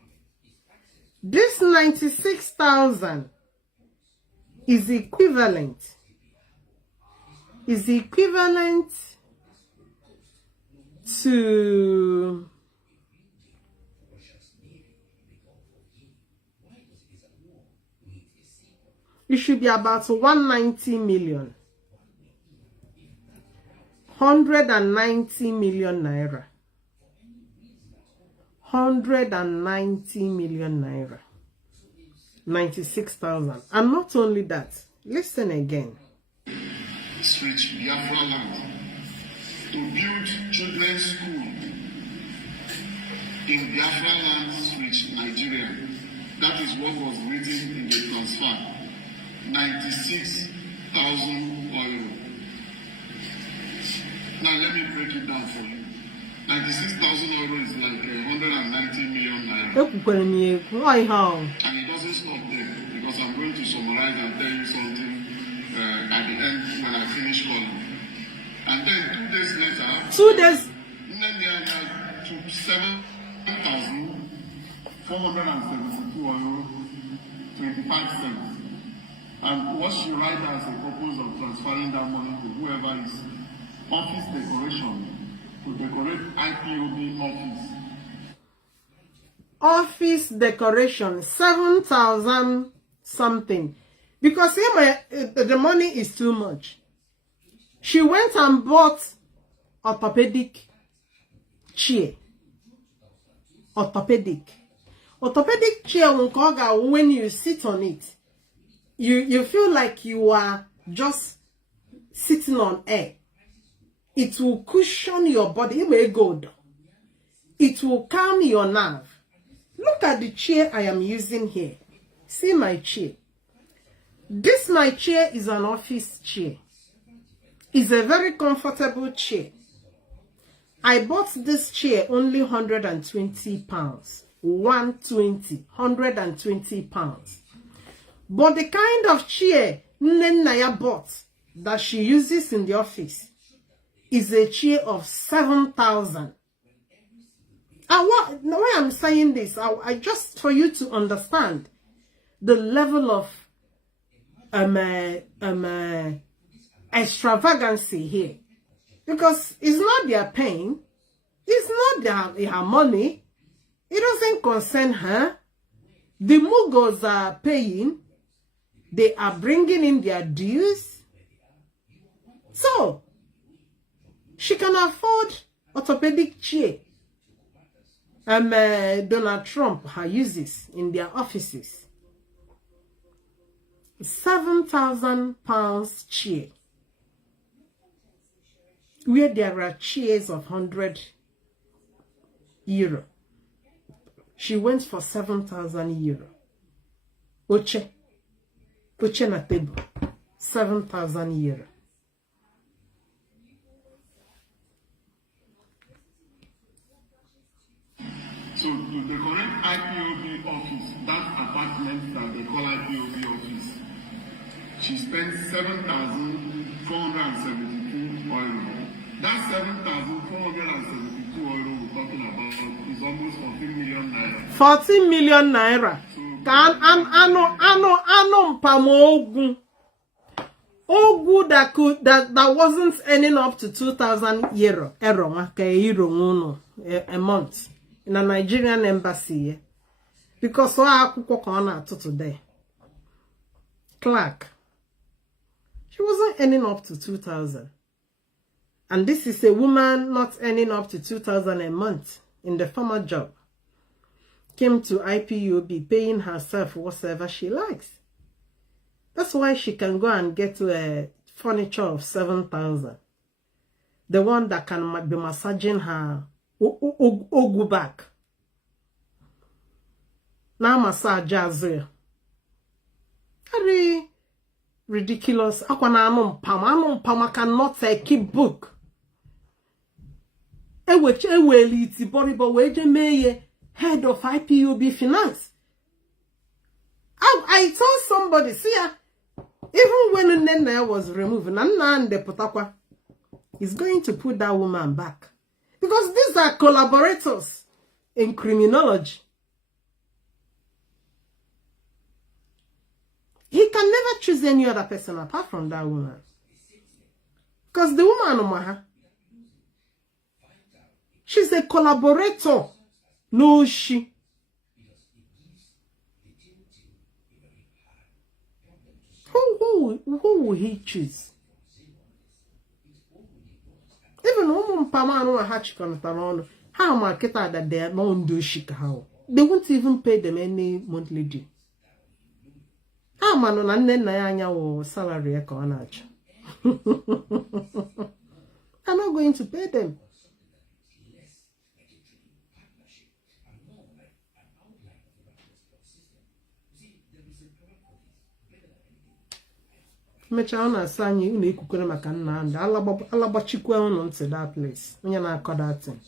This 96,000 is equivalent to it should be about 190 million. 190 million naira. 190 million naira. 96,000. And not only that, listen again. Switch Biafra land to build children's school in Biafra land, switch Nigeria. That is what was written in the transfer. 96,000 euro. Now let me break it down for you. 96,000 euro is like 190 million naira. And it doesn't stop there, because I'm going to summarize and tell you something at the end when I finish calling. And then 2 days later, Nnamdi took 7,472 euro 25 cents. And what she writes as a purpose of transferring that money to whoever is office decoration to decorate IPOB office. Office decoration, 7,000 something. Because the money is too much. She went and bought orthopedic chair. Orthopedic chair, when you sit on it, you feel like you are just sitting on air. It will cushion your body. It may go down. It will calm your nerve. Look at the chair I am using here. See my chair. This my chair is an office chair. It's a very comfortable chair. I bought this chair only 120 pounds. 120 pounds. But the kind of chair Nnenaya bought that she uses in the office is a chair of 7,000. And why I'm saying this, I just for you to understand the level of extravagancy here. Because it's not their pain. It's not her money. It doesn't concern her. The Mughals are paying. They are bringing in their dues. So, she can afford orthopedic chair. Donald Trump uses in their offices. £7,000 chair. Where there are chairs of €100. She went for €7,000. Oche na table. €7,000. So the correct IPOB office, that apartment that they call IPOB office, she spent 7,472 euro. That 7,472 euro we're talking about is almost 14 million naira. 14 million naira. Can ano mpamogu. Ogu that wasn't earning up to 2,000 euro. A month in a Nigerian embassy. Because today. Clark. She wasn't earning up to 2,000. And this is a woman not earning up to 2,000 a month in the former job. Came to IPOB paying herself whatever she likes. That's why she can go and get a furniture of 7,000. The one that can be massaging her ogu back. Now massage Azria. Very ridiculous. Anum Pama cannot keep book. Head of IPOB finance. I told somebody, see, even when Nene was removed, Nnamdi Kanu is going to put that woman back. Because these are collaborators in criminology. He can never choose any other person apart from that woman. Because the woman, she's a collaborator. No, she. Who will he choose? Even how market that they are not do shit how. They won't even pay them any monthly due. How man on a salary I'm not going to pay them. Mechana Sanyi unu ikukwere maka Nnamdi alabachikwa unu ntị that place onye na-akọ that thing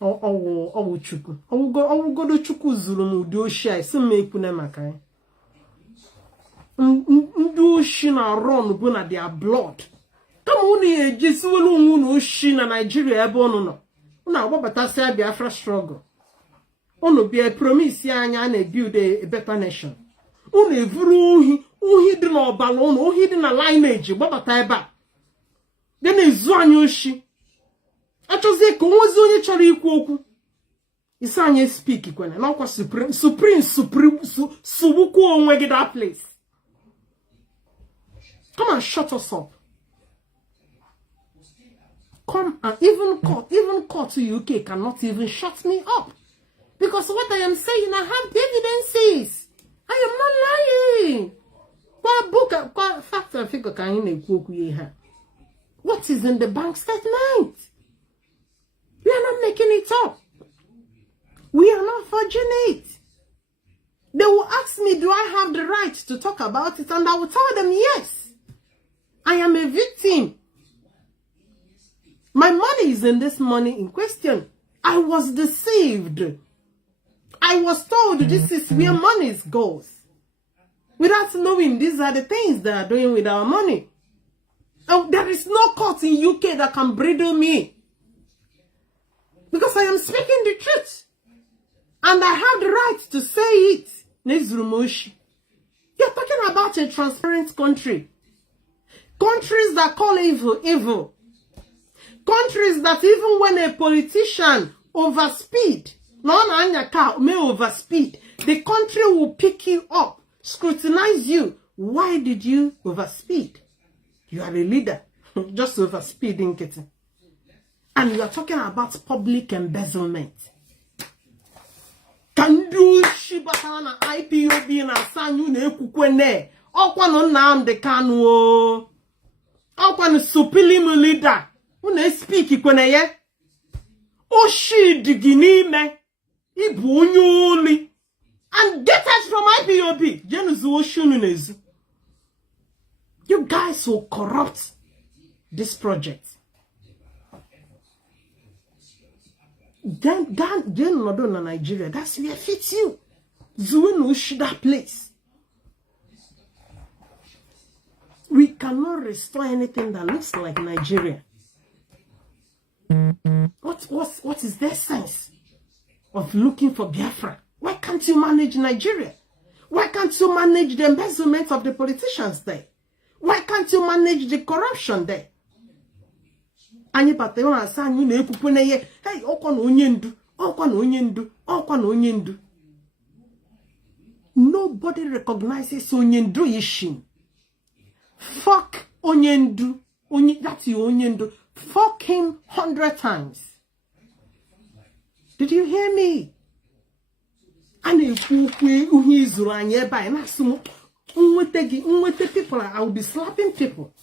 ọwụ chukwu ọwụgodo chukwu zuru m ụdị oshi a isi m ekwune maka ya ndị oshi na run bụ na their blood kama unu ejisiwelu onwe unu oshi na Nigeria ebe unu nọ unu agbabatasịa Biafra struggle unu bịa promise anya na build a better nation unu evuru ohi dị n'ọbala ụnụ ohi dị na lineage gbabata ebe a dị na-ezu anyị oshi achọzie ka onwezi onye chọrọ ikwu okwu isi anyị speak kwene n'ọkwa supreme sugbukwu onwe gị that place. Come and shut us up. Come and even court to UK cannot even shut me up because what I am saying I have evidences. I am not lying. What fact and figure can you have? What is in the bank statement? We are not making it up. We are not forging it. They will ask me, do I have the right to talk about it? And I will tell them, yes. I am a victim. My money is in this money in question. I was deceived. I was told this is where money goes. Without knowing these are the things they are doing with our money. And there is no court in UK that can bridle me. Because I am speaking the truth. And I have the right to say it. Nezrumoshi. You're talking about a transparent country. Countries that call evil, evil. countries that even when a politician overspeed, may overspeed, the country will pick you up, scrutinize you. Why did you overspeed? You are a leader, just overspeeding it. And you are talking about public embezzlement. Can do Shibatana IPOB na sanyu ne kukwene. Okwano Nnamdi Kanu. Okwano supilimu leader. Une speak ikwene ye. Oshi digini me. Ibu unyuli. And get us from IPOB. Jenuzu oshunu nezu. You guys will corrupt this project. Then Nigeria, that's where it fits you. Zuwenu that place. We cannot restore anything that looks like Nigeria. What is their sense of looking for Biafra? Why can't you manage Nigeria? Why can't you manage the embezzlement of the politicians there? Why can't you manage the corruption there? Anyị patero na asa anyị na-ekwukwe na ihe, hey, ọkwa na onye ndu, ọkwa na onye ndu, ọkwa na onye ndu. Nobody recognizes onye ndu ishin. Fuck onye ndu, that's your onye ndu. Fuck him 100 times. Did you hear me? Ana ekwukwe uhi izuru anyị ebe anyị na-asụ nwete people, I will be slapping people.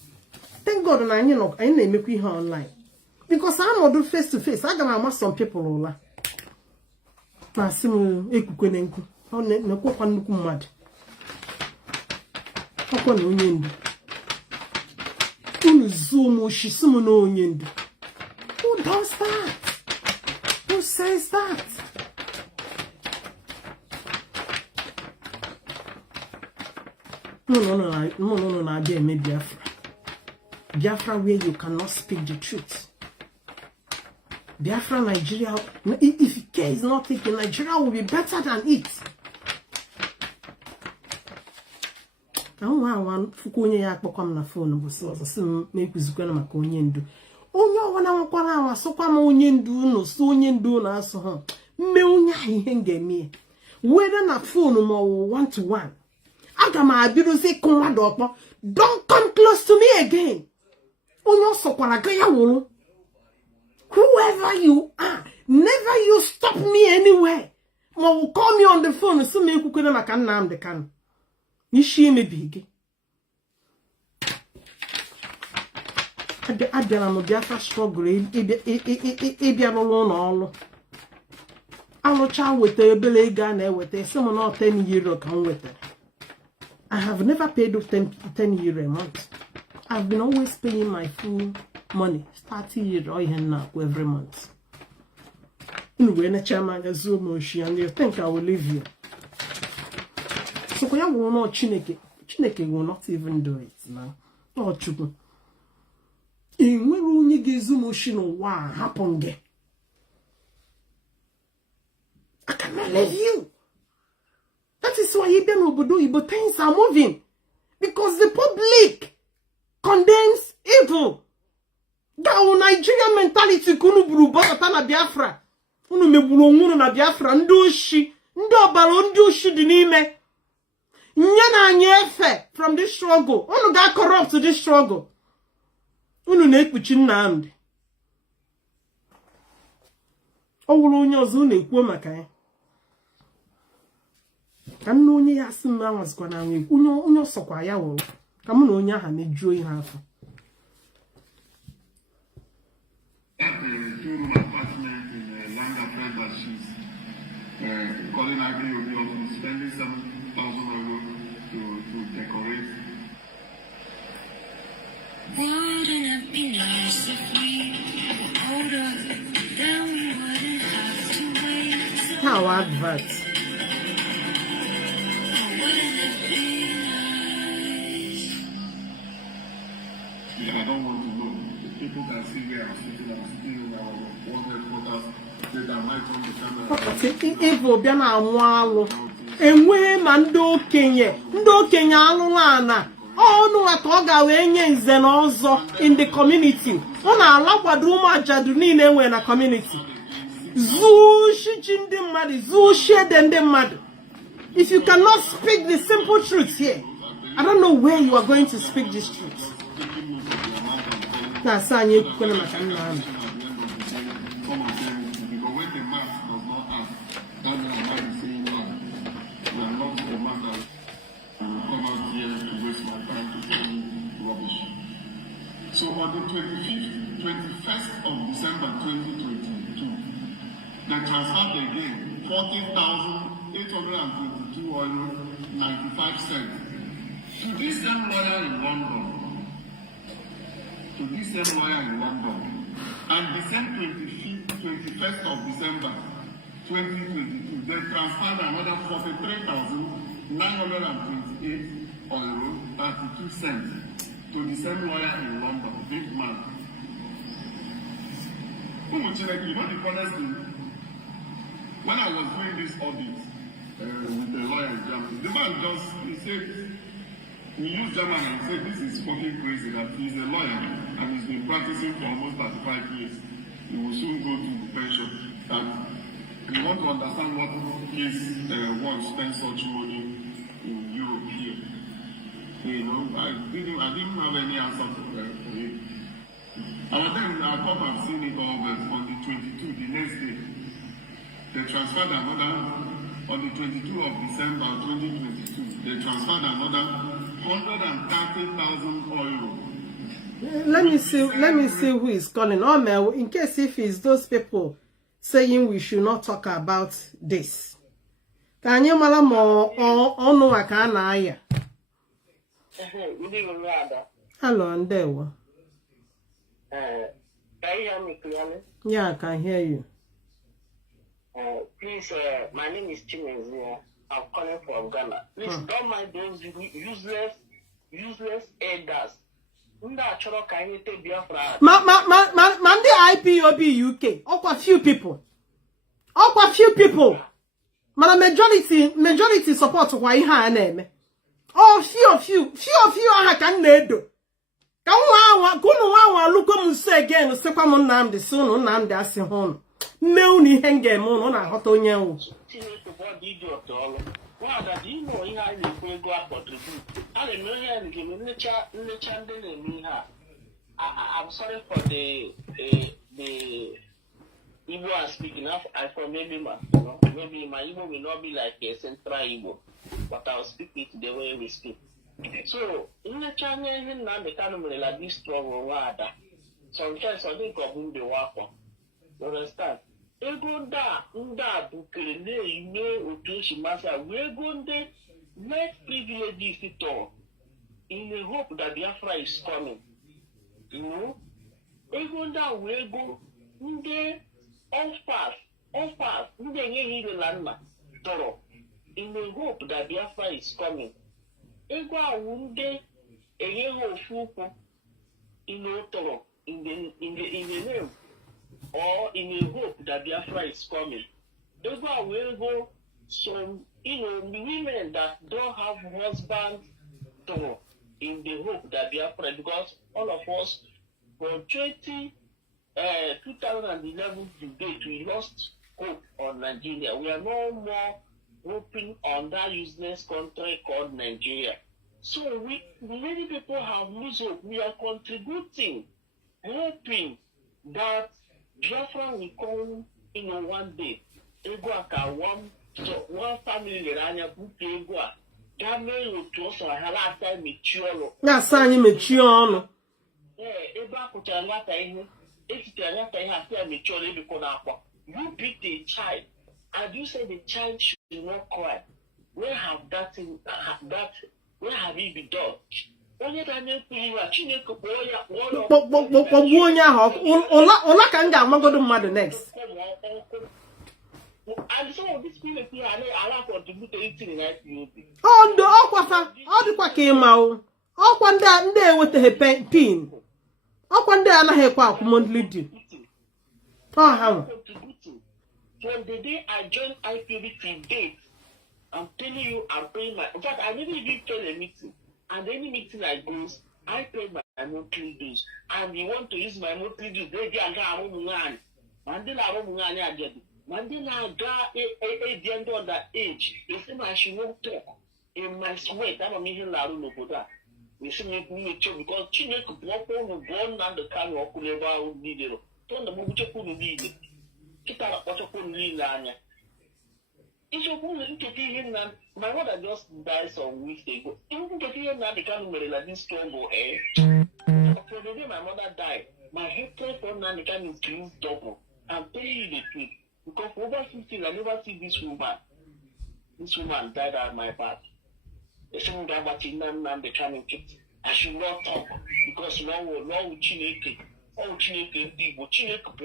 Thank God na anyị no anyị na-emekwa ihe online. Because I'm not do face to face. I gonna some people ola. Na simu ekwukwe na nku. Ọ na-ekwu kwa nnukwu mmadụ. Ọkwa na onye ndu. Unu zoom oshisimu na onye ndu. Who does that? Who says that? No, I dare me Biafra. Biafra where you cannot speak the truth. Biafra, Nigeria, if care is not taken, Nigeria will be better than it. I want Fukunya Yakpokam na phone was some make with Zukana Makonyendu. Oh, no one I want so come onyendu, no so onyendu, na so home. Meunya henge me. Whether na phone more 1-to-1. Agama abiru say Konwadopo. Don't come close to me again. Onyo sokwalagaya wolo. Whoever you are, never you stop me anywhere. Ma will call me on the phone so me kukwena maka Nnamdi Kanu. Nishi me bigi. Abia no Biafra struggle ebia no lo na olo. Alocha wete ebele ga na wete some no 10 euro kan wete. I have never paid 10 euro a month. I've been always paying my full money, 30 euro every month. When a chairman has Zoom and you think I will leave you. So we will not Chineke will not even do it now. Oh, Chuku. In where will you get Zoom what happened there? I cannot leave you. That is why Ibo things are moving. Because the public condemns evil. That Nigerian mentality kunu buru bata na Biafra. Unu mebulu ngunu na Biafra ndoshi. Ndobalo ndoshi di n'ime. Nyana anyefe from this struggle. Unu ga corrupt to this struggle. Unu na-ekpuchi Nnamdi. Owulu onye ozo na-ekwu maka ya. Kanu onye ya sim anwazikwa na anwe. Onye osokwa ya woro. Kamu na onye aha mejuo ihe afọ. Two-room apartment in Langa Friend that she's calling IPOB of spending 7,000 euros to decorate. Wouldn't it be nice if we were older, then we wouldn't have to wait? How advert? Wouldn't it be nice? Yeah, I don't want to know. People can see where I'm sitting. I'm sitting in our one headquarters. They can hide from the camera. Evil bịa na anwụ alụ. Enweghị ma ndị okenye alụla ana. Oh no, at Oga wenye nze na ọzọ in the community. Una alakwado ụmụ ajadu niile nwe na community. Zu shiji ndị mmadụ, zu shede ndị mmadụ. If you cannot speak the simple truth here, I don't know where you are going to speak this truth. Na sa anyị ekwukwana maka nna ahụ. So on the 21st of December 2022, they transferred again 14,822 euro 95 cents to this same lawyer in London. And the same 21st of December 2022, they transferred another 43,928 euro 32 cents. To the same lawyer in London, big man. You know the funniest thing? When I was doing this audit with the lawyer in Germany, the man he said, we use German and said, this is fucking crazy that he's a lawyer and he's been practicing for almost 35 years. He will soon go to pension. And we want to understand what case one spends such money in Europe here. You know, I didn't have any answer for him. And then I come and seen it all, but on the 22nd, the next day, they transferred another, on the 22nd of December 2022, they transferred another 130,000 euro. Let me see who is calling. Oh man, in case if it's those people saying we should not talk about this. Can you malamo onu akana aya? Hello, Ndewa. Can you hear me clearly? Yeah, I can hear you. Please, my name is Chimezia. I'm calling from Ghana. Please don't mind those useless elders. Mandi IPOB UK. Okwa few people. Mana majority support kwa ihe a na-eme. Oh, few of you aha ka na-edo. Ka kunu nwa luko m nso again sekwa m Nnamdi so no Nnamdi asị ho. Mme unu ihe ngeme unu na aghọta onye nwu. I'm sorry for the Igbo I'm speaking of. I from maybe my Igbo will not be like a central Igbo, but I'll speak it the way we speak. So in the channel, Nnamdi Kanu like this strong wada. Sometimes I think of who they work for. You understand? Ego nda bukele ime otu shimasa we go nde let privilege visitor in the hope that Biafra is coming. You know? Ego nda we go nde off pass nde nye landma toro in the hope that Biafra is coming. Ego awunde eyeho ofuku in the toro in the name or in a hope that Biafra is coming. Ego will go some women that don't have husbands to in the hope that Biafra, because all of us from 2011 to date we lost hope on Nigeria. We are no more hoping on that useless country called Nigeria. So many people have lost hope. We are contributing, hoping that Biafra will come one day. Ego aka one family ranya buke ego a. Game otu oso hala ata mechiolo. Na sanyi mechiolo. Ebe akụchara nwata ihe, etitere nwata ihe afia mechiolo ebe ko na akwa. You beat a child and you say the child should not cry. Where have that where have it been done? Onye ga na-ekwu iwe Chineke kpọọ ya kpọgbuo onye ahụ ụla ka m ga-amagodo mmadụ next. And some of these people here are contribute anything in IPOB. Oh, ndo ọkwafa ọ dịkwa ka ịma o. Ọkwa ndị enwetaghị pin. Ọkwa ndị anaghị ekwe akwụ monthly due. Oh, how? From the day I joined IPOB to date, I'm telling you, I'm paying my. In fact, I didn't even tell a meeting. And any meeting I goes, I pay my monthly dues. And you want to use my monthly dues, they get a woman. Mandela woman again. Mandela got a agent on that age. You see, I should not talk. In my sweat, I'm a million laru for that. We see me because Chile could walk on the bone and the car or could ever need it. Turn the movie to need it. Keep out of what lean. If you want to hear him, my mother just died some weeks ago. You want to hear now the Kanu like this struggle, eh? For the day my mother died, my hatred for Nnamdi Kanu increased double. I'm telling you the truth. Because for over 15, I never see this woman. This woman died at my back. The same guy that Nnamdi Kanu kicked. I should not talk because no Chineke. Oh, Chineke, Chineke,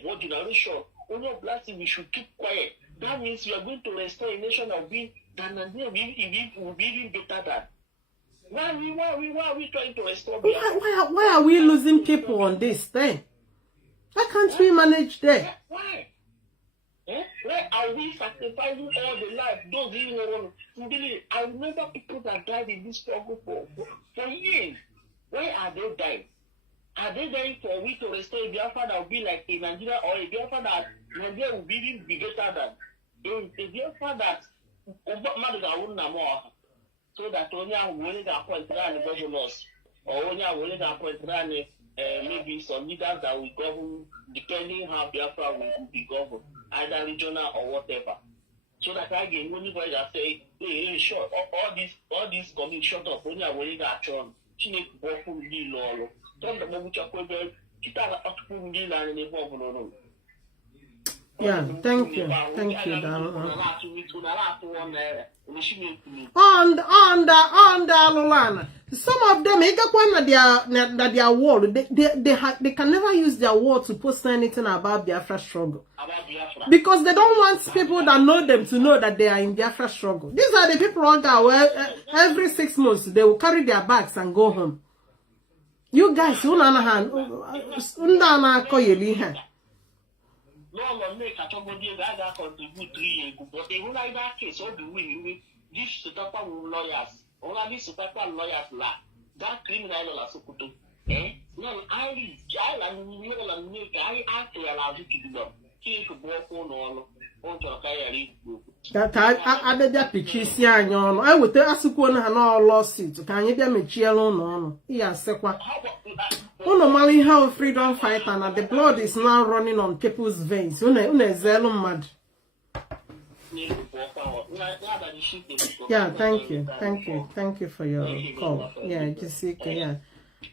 poor generation. Only blasting, we should keep quiet. That means we are going to restore a nation of being that Nigeria will be even better than. Why are we trying to restore? Why are we losing people on this thing? Why can't we manage that? Why? Why are we sacrificing all the life? Those who want to believe. I remember people that died in this struggle for years. Why are they dying? Are they dying for we to restore a Biafra that will be like a Nigeria, or a Biafra that Nigeria will be better than? A Biafra that so that only I will appoint the governors, or only I will appoint maybe some leaders that will govern depending how Biafra will be governed, either regional or whatever. So that I get anybody that say, hey, sure, all these coming short of only I will action. She need to work from the law. Yeah, thank you, darling. On the Lulana. Some of them, that their wall, they can never use their wall to post anything about Biafra struggle. Because they don't want people that know them to know that they are in Biafra struggle. These are the people where every 6 months they will carry their bags and go home. You guys, call you no, make a trouble deal that I contribute 3 years, but they will like that case, all the way, this super lawyers, all of these super lawyers, that criminal Sokoto. No, I actually allowed you to do that. Keep a walk on all. I would tell us to lawsuit. Can you be a chill on? Yes, normally how freedom fighter and the blood is now running on people's veins. Yeah, thank you for your call. Yeah, Jessica.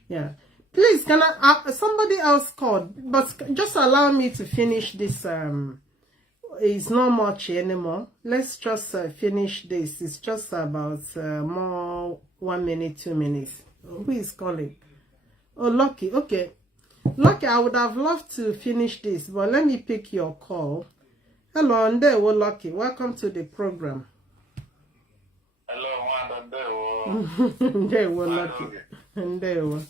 Yeah. Please, can I somebody else called, but just allow me to finish this. It's not much anymore. Let's just finish this. It's just about more 1 minute, 2 minutes. Who is calling? Oh, Lucky. Okay. Lucky, I would have loved to finish this, but let me pick your call. Hello, Ndewo Lucky. Welcome to the program. Hello, Ndewo Lucky. Ndewo.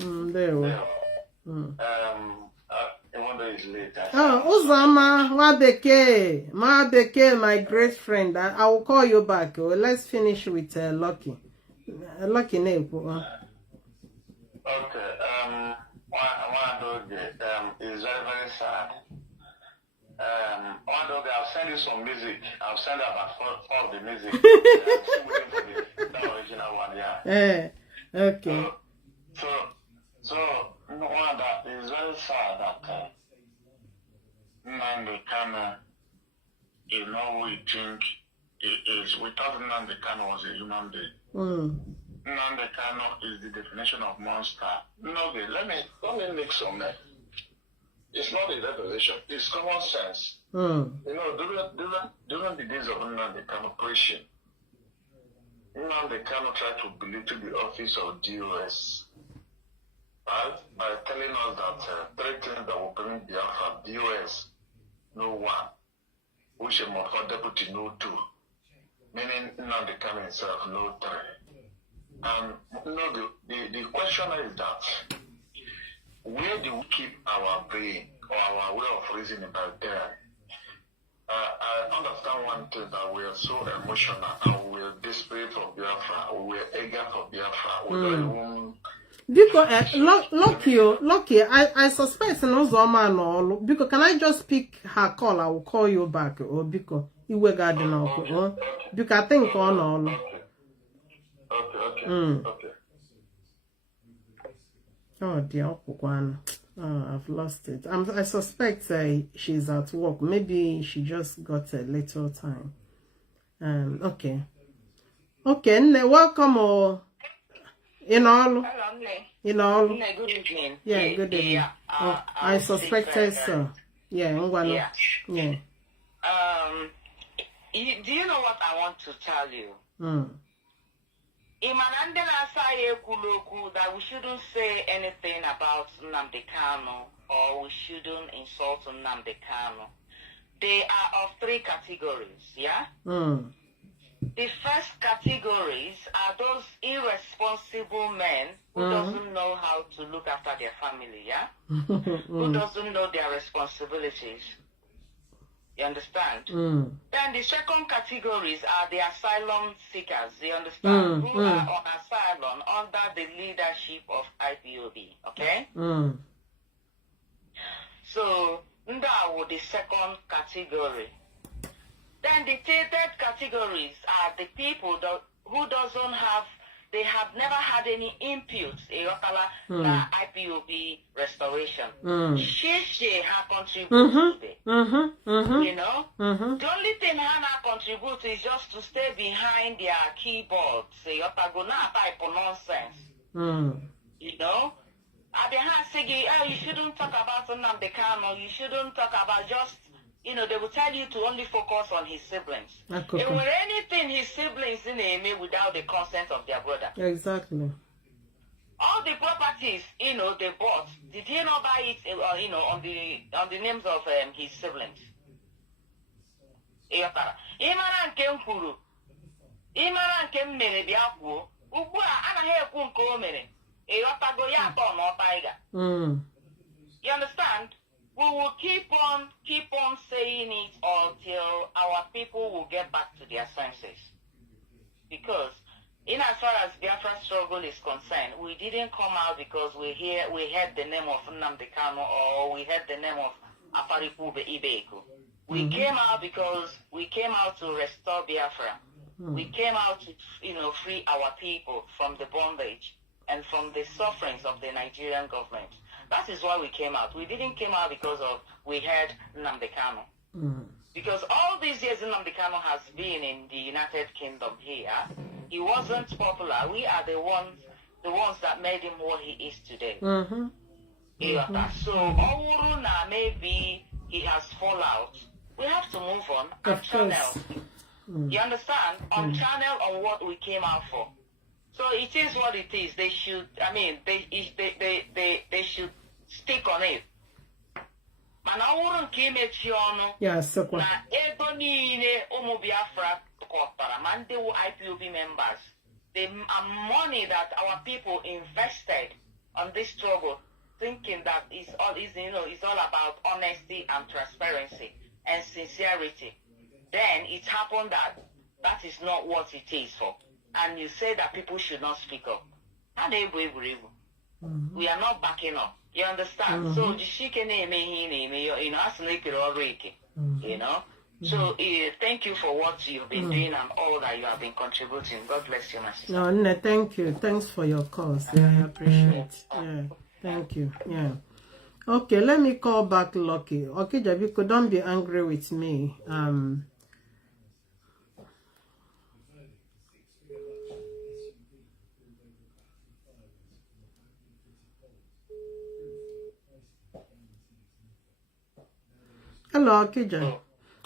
Ndewo. Oh, Uzama, Mabeke, my great friend. I will call you back. Let's finish with Lucky. Lucky name. Okay. It's very, very sad. I'll send you some music. I'll send about 4 of the music. The original one, yeah. Okay. So one that is very sad that Nnamdi Kanu is not who we think he is. We thought Nnamdi Kanu was a human being. Nnamdi Kanu is the definition of monster. No, let me make some. It's not a revelation. It's common sense. You know, during the days of Nnamdi Kanu preaching, Nnamdi Kanu tried to belittle the office of DOS, right? By telling us that 3 things that will bring Biafra, DOS, no 1, which is more for deputy, no 2, meaning Nnamdi Kanu himself, no 3. And you know, the question is that where do we keep our brain or our way of reasoning by there? I understand one thing, that we are so emotional and we are desperate for Biafra. Biafra. We were eager for Biafra. We don't even... Because Lucky, I suspect no Zoma no. Because can I just pick her call? I will call you back. Or because you were garden or because I think on all. Okay. Oh dear, oh, I've lost it. I suspect she's at work. Maybe she just got a little time. Okay. Welcome all. In all. Good evening. Yeah, good evening. I suspected so. Yeah. Do you know what I want to tell you? That we shouldn't say anything about Nnamdi Kanu or we shouldn't insult Nnamdi Kanu. They are of three categories, yeah? The first categories are those irresponsible men who doesn't know how to look after their family, yeah? Who doesn't know their responsibilities. You understand? Then the second categories are the asylum seekers, you understand? Who are on asylum under the leadership of IPOB, okay? So, that was the second category. Then the third categories are the people who doesn't have, they have never had any input in IPOB restoration. She have contributed to it. You know? The only thing Hannah contributes is just to stay behind their keyboard. Say, type of nonsense. You know? You shouldn't talk about Nnamdi Kanu, you shouldn't talk about just, you know, they will tell you to only focus on his siblings. If there were anything his siblings didn't without the consent of their brother. Exactly. All the properties, you know, they bought, did he not buy it, you know, on the names of his siblings? Imara nke kwuru, imara nke mere bịa kwuo, ugbu a anaghị ekwu nke o mere. Ịghọtago ya atọ n'ọtaiga. You understand? We will keep on saying it until our people will get back to their senses. Because in as far as Biafra struggle is concerned, we didn't come out because we heard the name of Nnamdi Kanu or we heard the name of Afarikube Ibeku. We came out because we came out to restore Biafra. We came out to, you know, free our people from the bondage and from the sufferings of the Nigerian government. That is why we came out. We didn't come out because of we heard Nnamdi Kanu. Because all these years Nnamdi Kanu has been in the United Kingdom here. He wasn't popular. We are the ones that made him what he is today. So Owuruna, maybe he has fallout. We have to move on and channel. You understand? On channel on what we came out for. So it is what it is. They should, I mean, they should stick on it. Yes, so na ego niile ụmụ Biafra kọtara ma ndị IPOB members, the money that our people invested on this struggle, thinking that it's all about honesty and transparency and sincerity. Then it happened that is not what it is for. And you say that people should not speak up. We are not backing up. You understand? So you know. So thank you for what you've been doing and all that you have been contributing. God bless you, my sister. No, thank you. Thanks for your cause. Yeah, I appreciate. Yeah, thank you. Yeah. Okay, let me call back Lucky. Okay, Jabiko, don't be angry with me. Hello, Akija.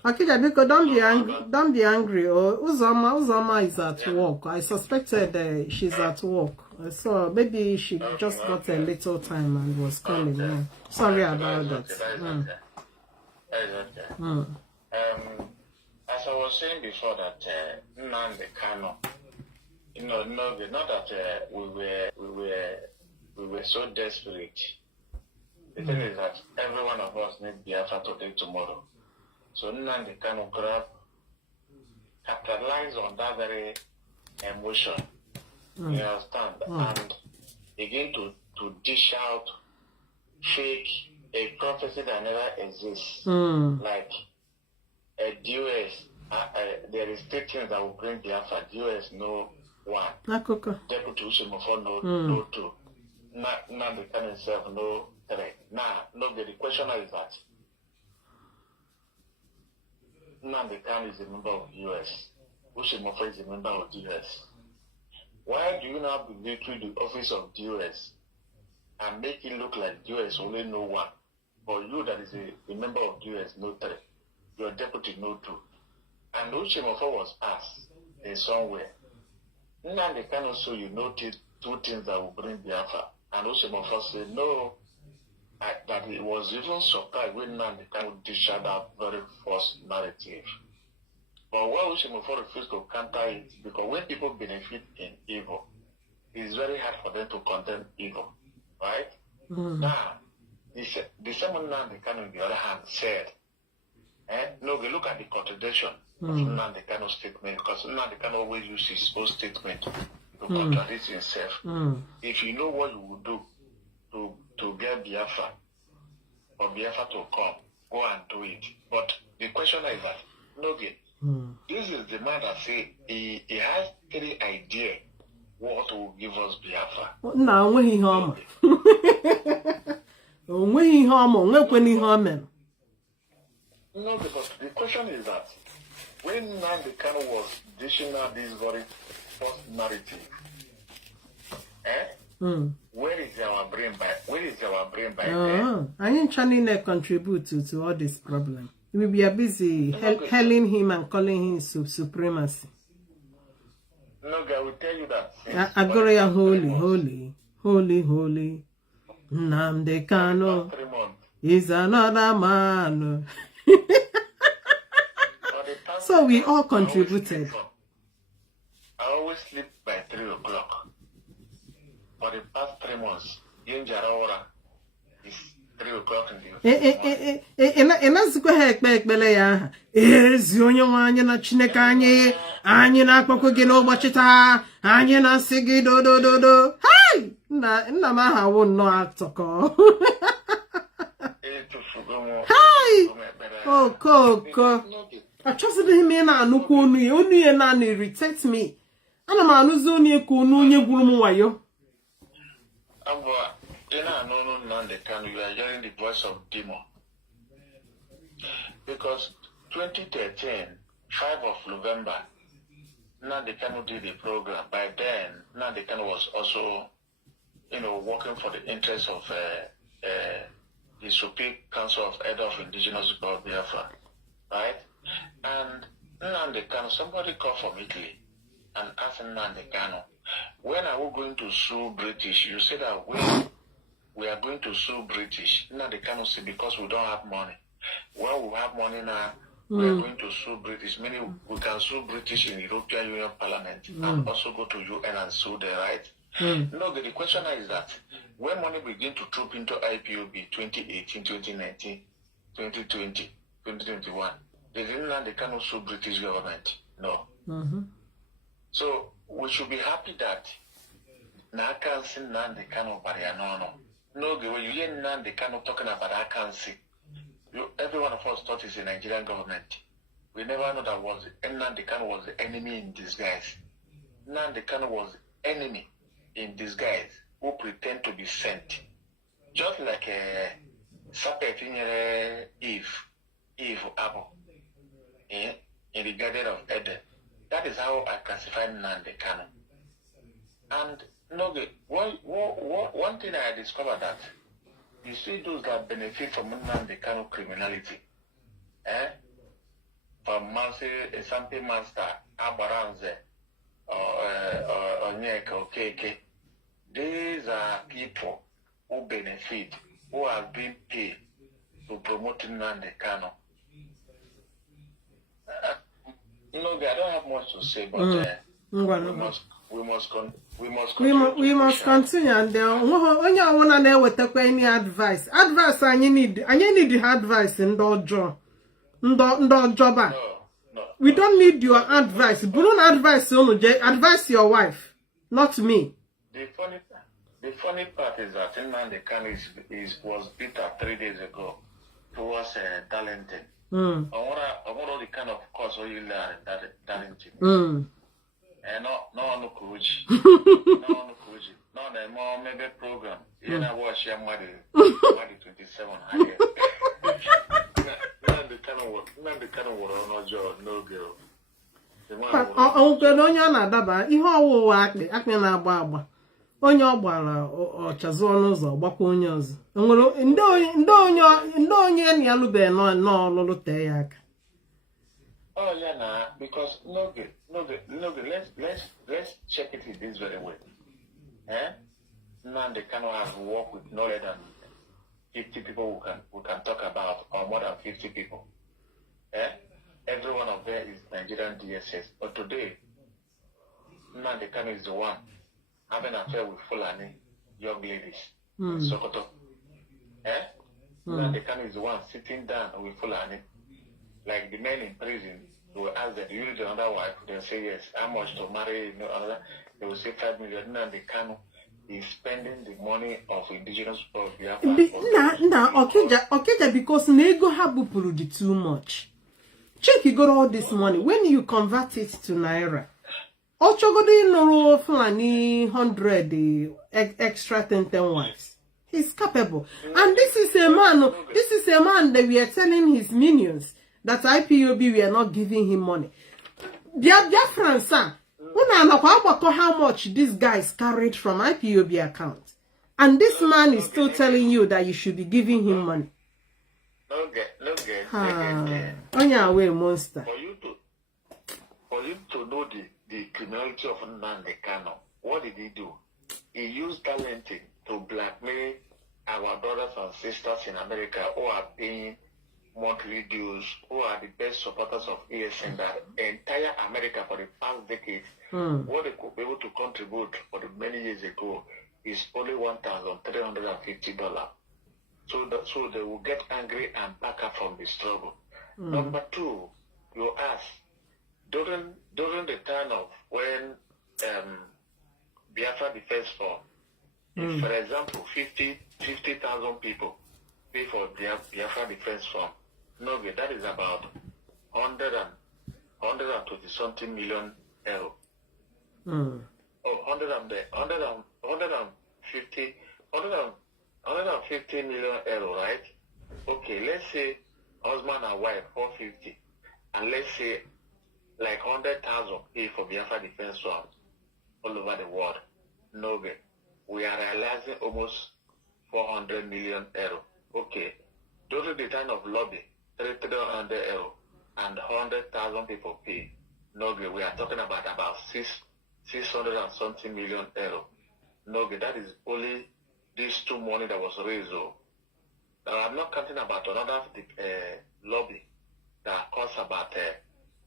Akija, because don't be angry. Oh, Uzoma is at work. I suspected she's at work. So maybe she just got a little time and was calling me. Sorry about that. As I was saying before that Nnamdi Kanu, not that we were so desperate. The thing is that every one of us needs Biafra today, tomorrow. So Nnamdi Kanu capitalize on that very emotion. You understand? And begin to dish out fake a prophecy that never exists. Like a US, there is 3 things that will bring Biafra. US no 1. Deputy Ushimofo no 2. Nnamdi Kanu himself no 3. Now, the question is that Nnamdi Kanu is a member of the US. Ushimofo is a member of the US. Why do you now belittle the office of the US and make it look like the US only know 1? For you that is a member of the US no 3. Your deputy no 2. And Ushimofo was asked in somewhere. Nnamdi Kanu, so you noted 2 things that will bring Biafra. And Ushimofo said no. That he was even surprised when Nnamdi Kanu dished out very false narrative. But why Ushimofo refused to counter it? Because when people benefit in evil, it's very hard for them to condemn evil. Right? Now, the same Nnamdi Kanu, on the other hand, said, look at the contradiction of Nnamdi Kanu's statement, because Nnamdi Kanu always uses his own statement to contradict himself. If you know what you would do to get Biafra, or Biafra to come, go and do it. But the question is that, this is the man that said he has 3 ideas what will give us Biafra. No, when he home. No, because the question is that when Nnamdi Kanu was dishing out this very false narrative, where is our brain by then? I ain't trying to contribute to all this problem. We are busy hailing him and calling him supremacy. No, I will tell you that. Agoria holy. Nnamdi Kanu is another man. So we all contributed. I always sleep by 3 o'clock. For the past 3 months, Yenjaraora is 3 o'clock in the afternoon. And that's go ahead, Belaya. Is Yonyo na Chinekanye, Anyana Kokogino Wachita, Anyana Sigi do. Hi! Namaha won't know how to call. Hi! Oh, Coco. I trusted him in a no kunu, only a nanny irritates me. And a man who's only a kunu, you wayo. You know, Nnamdi Kanu, you are hearing the voice of demon. Because 2013, 5 of November, Nnamdi Kanu did the program. By then, Nnamdi Kanu was also, working for the interests of the Supreme Council of Head of Indigenous People of Biafra, right? And Nnamdi Kanu, somebody called from Italy and asked Nnamdi Kanu, when are we going to sue British? You said that we are going to sue British. Nnamdi Kanu said because we don't have money. Well, we have money now. We are going to sue British. Meaning we can sue British in European Union Parliament and also go to UN and sue them, right? No, the question is that when money begin to troop into IPOB 2018, 2019, 2020, 2021, they didn't Nnamdi Kanu sue British government. No. So we should be happy that now I can see Nnamdi Kanu Barianono. No, the way you hear Nnamdi Kanu talking about I can see. Every one of us thought it's the Nigerian government. We never know that Nnamdi Kanu was the enemy in disguise. Nnamdi Kanu was the enemy in disguise who pretend to be sent. Just like Eve Abel in the Garden of Eden. That is how I classify Nnamdi Kanu. And one thing I discovered that you see those that benefit from Nnamdi Kanu criminality, from Sampi Master, Abaranze, or Onyeka, Okeke. These are people who benefit, who have been paid to promote Nnamdi Kanu. I don't have much to say, but we must continue. And when you want to with any advice, I need advice in the job. No. we don't need your advice. Bruno advice, advise your wife, not me. The funny part is that Nnamdi Kanu was bitter 3 days ago towards talented. I want all the kind of course where you learn talented. And no courage. No courage. No, more maybe program. You know what she am 27. Nnamdi Kanu was no job, no girl. Onye na-adaba ihe ọwụwa akpị na-agba agba onye ọ gbara ọchazụ ọnụ ụzọ gbakwa onye ọzọ enwere ndị onye na alụbeghị n'ọlụlụ tee ya aka. Oh yeah, nah, because no good. Let's check it this very way. Nnamdi Kanu has worked with no less than 50 people we can talk about, or more than 50 people. Every one of them is Nigerian DSS. But today, Nnamdi Kanu is the one having an affair with Fulani young ladies in Sokoto. Nnamdi Kanu is the one sitting down with Fulani. Like the men in prison, they will ask them, do you need another wife? They'll say yes. How much to marry? Another? They will say 5 million. Nnamdi Kanu is spending the money of indigenous of Biafra. Okay, because nego habupuru the too much. Check, you got all this money. When you convert it to Naira, Ochogodi no Fulani 100 extra 10 wives. He's capable. And this is a man that we are telling his minions that IPOB we are not giving him money. Biafran san, how much these guys carried from IPOB account. And this man is still telling you that you should be giving him money. On your way, monster. For you to know the criminality of Nnamdi Kanu, what did he do? He used talenting to blackmail our brothers and sisters in America who are paying monthly dues, who are the best supporters of ESN, that entire America for the past decade, what they could be able to contribute for the many years ago is only $1,350. So they will get angry and back up from the struggle. Number two, you ask, during the time of when Biafra Defense Force, if, for example, 50,000 people pay for Biafra Defense Force, no, that is about 120 something million euro. Oh, 150 million euro, right? Okay, let's say husband and wife 450, and let's say like 100,000 pay for Biafra Defense Force all over the world. No good. We are realizing almost 400 million euro. Okay, during the time of lobby, 300 euro and 100,000 people pay. No good. We are talking about 600 and something million euro. No good. That is only these two money that was raised. I'm not counting about another lobby that costs about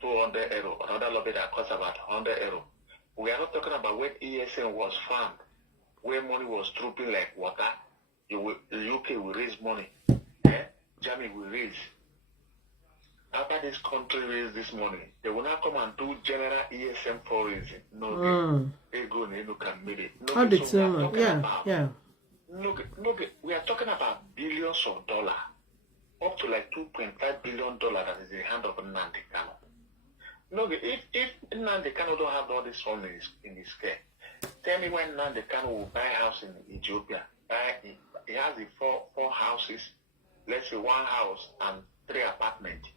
200 euro, another lobby that costs about 100 euro. We are not talking about when ESN was found, where money was trooping like water. The UK will raise money. Germany will raise. After this country raise this money, they will not come and do general ESM fundraising. No, they go and look at me. How the time? Yeah. No, we are talking about billions of dollars, up to like $2.5 billion that is in the hand of Nnamdi Kanu. No, if Nnamdi Kanu don't have all this money in his care, tell me when Nnamdi Kanu will buy a house in Ethiopia. He has the four houses, let's say one house and 3 apartments.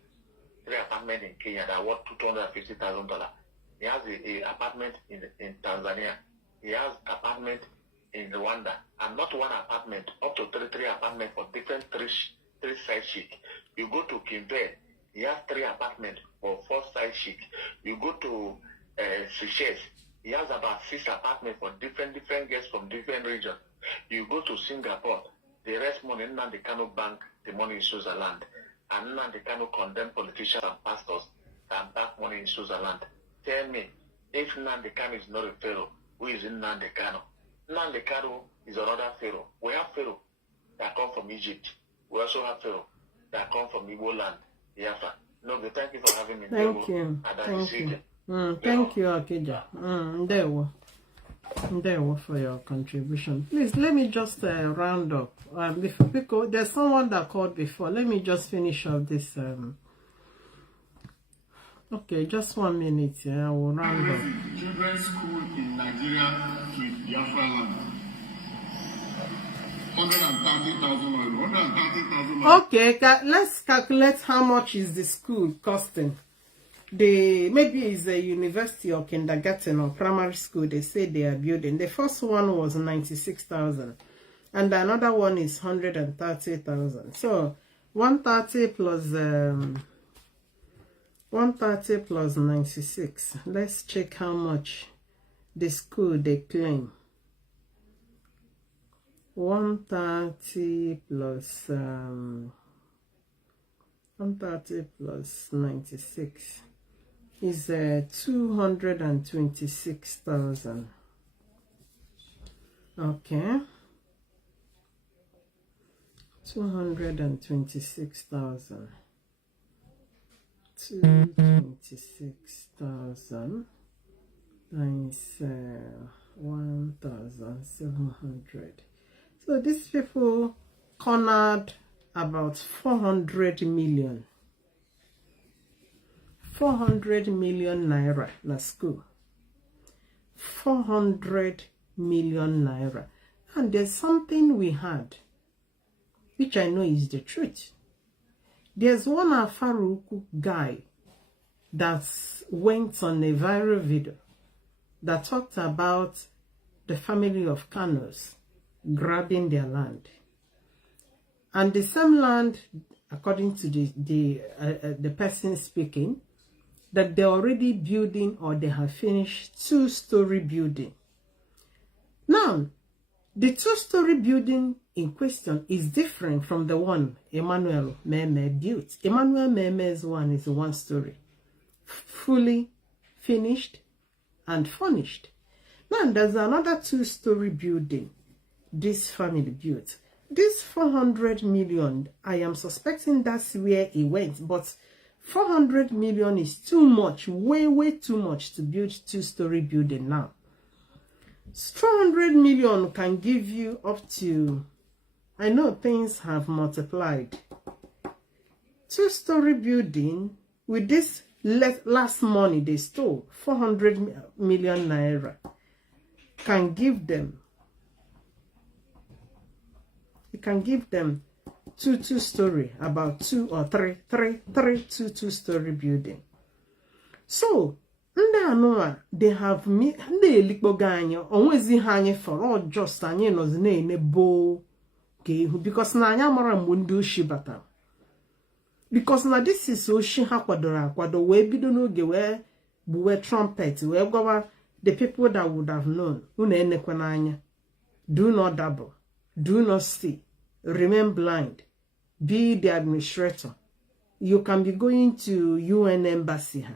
3 apartments in Kenya that are worth $250,000. He has a apartment in Tanzania. He has apartment in Rwanda, and not one apartment, up to 3 apartments for different three side chic. You go to Kimbe, he has 3 apartments for 4 side chic. You go to Seychelles, he has about 6 apartments for different guests from different regions. You go to Singapore, the rest money Nnamdi Kanu bank the money in Switzerland, and Nnamdi Kanu condemn politicians and pastors and back money in Switzerland. Tell me, if Nnamdi Kanu is not a pharaoh, who is Nnamdi Kanu? Nnamdi Kanu is another pharaoh. We have pharaoh that come from Egypt. We also have pharaoh that come from Igbo land, Biafra. No, but thank you for having me. Thank you. Thank you. Thank you, Akija. There for your contribution. Please let me just round up. Because there's someone that called before. Let me just finish up this. Okay, just 1 minute. I will round up. Children's school in Nigeria with Biafra land. 130,000. Okay, let's calculate how much is the school costing. Maybe it's a university or kindergarten or primary school. They say they are building. The first one was 96,000, and another one is 130,000. So 130 plus 96. Let's check how much the school they claim. 130 plus 96 is 226,000. Okay, 226,000. 226,000 times 1,700. So these people cornered about 400 million. 400 million naira na school. 400 million naira. And there's something we had, which I know is the truth. There's one Afaruku guy that went on a viral video that talked about the family of Kanus grabbing their land. And the same land, according to the person speaking, that they're already building or they have finished 2-story building. Now, the 2-story building in question is different from the one Emmanuel Meme built. Emmanuel Meme's one is 1-story, fully finished and furnished. Now, there's another 2-story building this family built. This 400 million, I am suspecting that's where it went, but 400 million is too much, way too much to build 2-story building now. 400 million can give you up to, I know things have multiplied. 2-story building with this last money they stole, 400 million naira, can give them, it can give them two-story, about 2 or 3 2-story building. So they have me they likboganyo onwezi ha anye for all just anye no na bo because na anya mara mgbe ndị oshi bata, because na this is oshi ha kwadoro akwado we bido n'oge we buwe trumpet we gwawa the people that would have known unu enekwa n'anya, do not dabble, do not see, remain blind, be the administrator. You can be going to UN embassy ha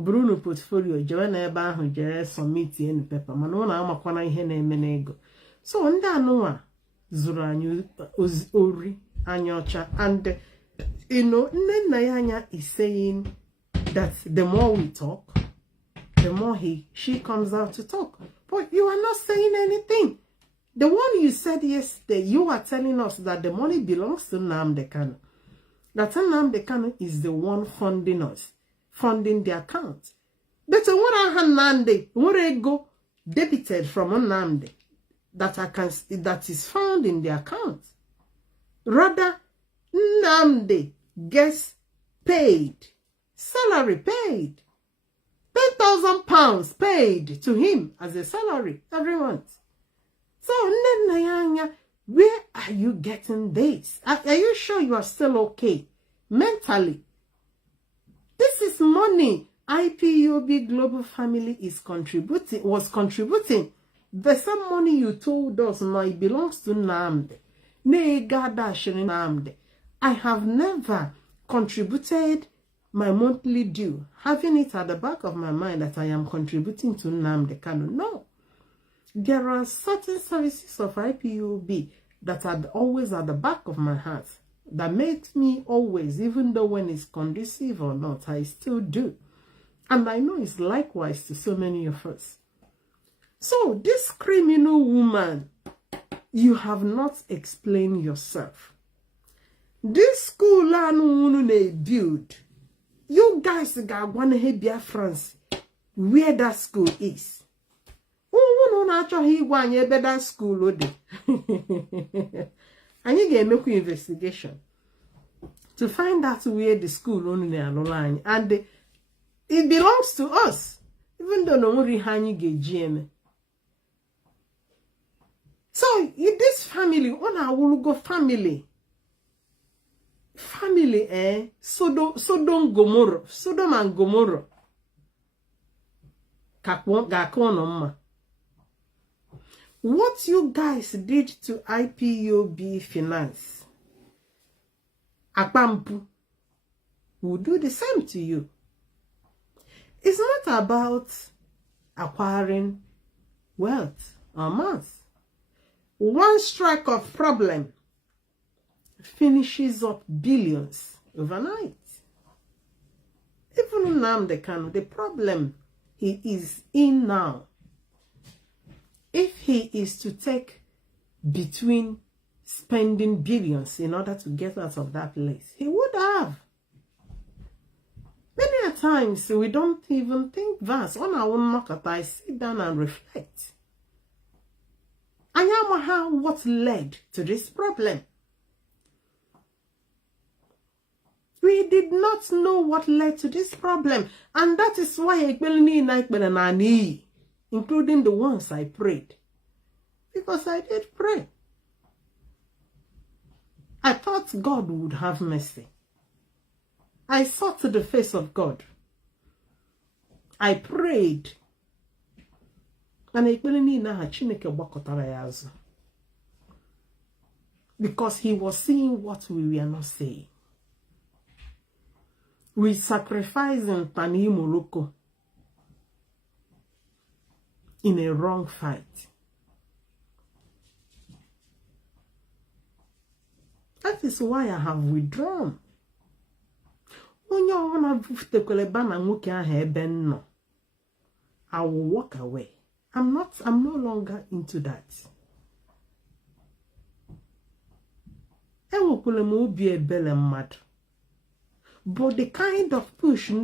Bruno portfolio jewe ebe ahụ je submit in paper mana ọ na-amakwana ihe na-eme n'ego. So ndị anụwa zuru anyị ori anya ọcha, and you know nne ya anya is saying that the more we talk, the more she comes out to talk. But you are not saying anything. The one you said yesterday, you are telling us that the money belongs to Nnamdi Kanu. That Nnamdi Kanu is the one funding us, funding the account. But what I Nnamdi, what I go debited from Nnamdi that is found in the account. Rather, Nnamdi gets paid, salary paid, 10,000 pounds paid to him as a salary every month. So, where are you getting this? Are you sure you are still okay mentally? This is money IPOB Global Family was contributing. The same money you told us now it belongs to Nnamdi. I have never contributed my monthly due, having it at the back of my mind that I am contributing to Nnamdi Kanu. No. There are certain services of IPOB that are always at the back of my heart. that makes me always, even though when it's conducive or not, I still do. And I know it's likewise to so many of us. So this criminal woman, you have not explained yourself. This school they build, you guys got one head Biafrans where that school is. Oh, no, actually, one year better school. And you can make an investigation to find out where the school only line, and it belongs to us, even though no one you get GM. So in this family, on our go family, Sodom and Gomorrah. What you guys did to IPOB finance, Akpampu will do the same to you. It's not about acquiring wealth or mass. One strike of problem finishes up billions overnight. Even Nnamdi Kanu, the problem he is in now, if he is to take between spending billions in order to get out of that place, he would have. Many a times we don't even think vast. On our own market, I sit down and reflect. I am what led to this problem. We did not know what led to this problem, and that is why I including the ones I prayed. Because I did pray. I thought God would have mercy. I sought the face of God. I prayed. Because he was seeing what we were not saying. We sacrificing Tani Morocco in a wrong fight. That is why I have withdrawn. I will walk away. I'm no longer into that. But the kind of push I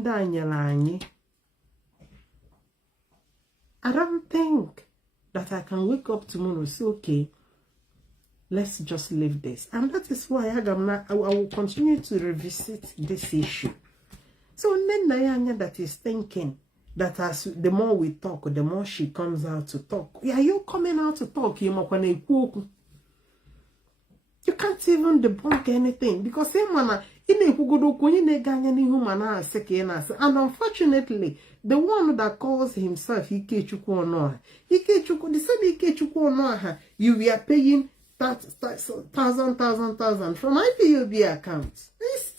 don't think that I can wake up tomorrow and say, okay, let's just leave this. And that is why I will continue to revisit this issue. So then Nayanya that is thinking that as the more we talk, the more she comes out to talk. Yeah, you coming out to talk, you can't even debunk anything because and unfortunately, the one that calls himself Ikechukwu Onoha, the same Ikechukwu Onoha, you were paying thousand from IPOB accounts. It's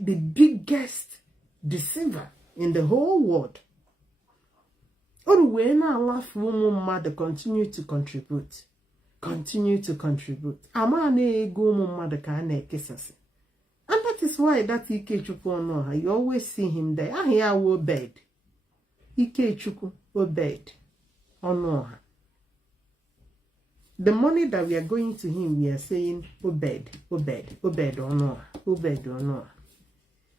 the biggest deceiver in the whole world. Or when I laugh, woman mother continue to contribute. Amane go mother can kisses. And that is why that Ikechukwu Onoha, you always see him there. I hear obed. Ikechukwu obed Onoha. The money that we are going to him, we are saying obed Onoha.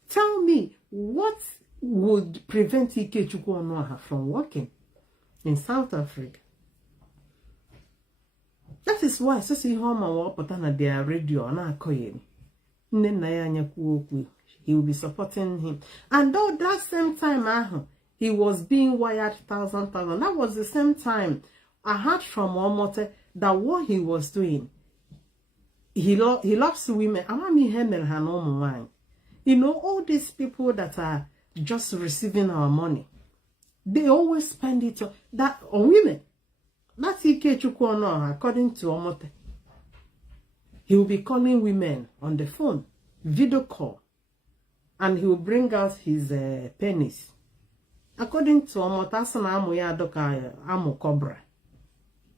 Tell me, what would prevent Ikechukwu Onoha from working in South Africa? That is why so see home and put on their radio na akoyeni. He will be supporting him. And though that same time he was being wired thousand. That was the same time I heard from Omote that what he was doing, he loves women. You know, all these people that are just receiving our money, they always spend it on women. That's Ikechukwu Onoha, according to Omote. He will be calling women on the phone, video call, and he will bring out his penis. According to Omote, asana amu ya doka amu cobra.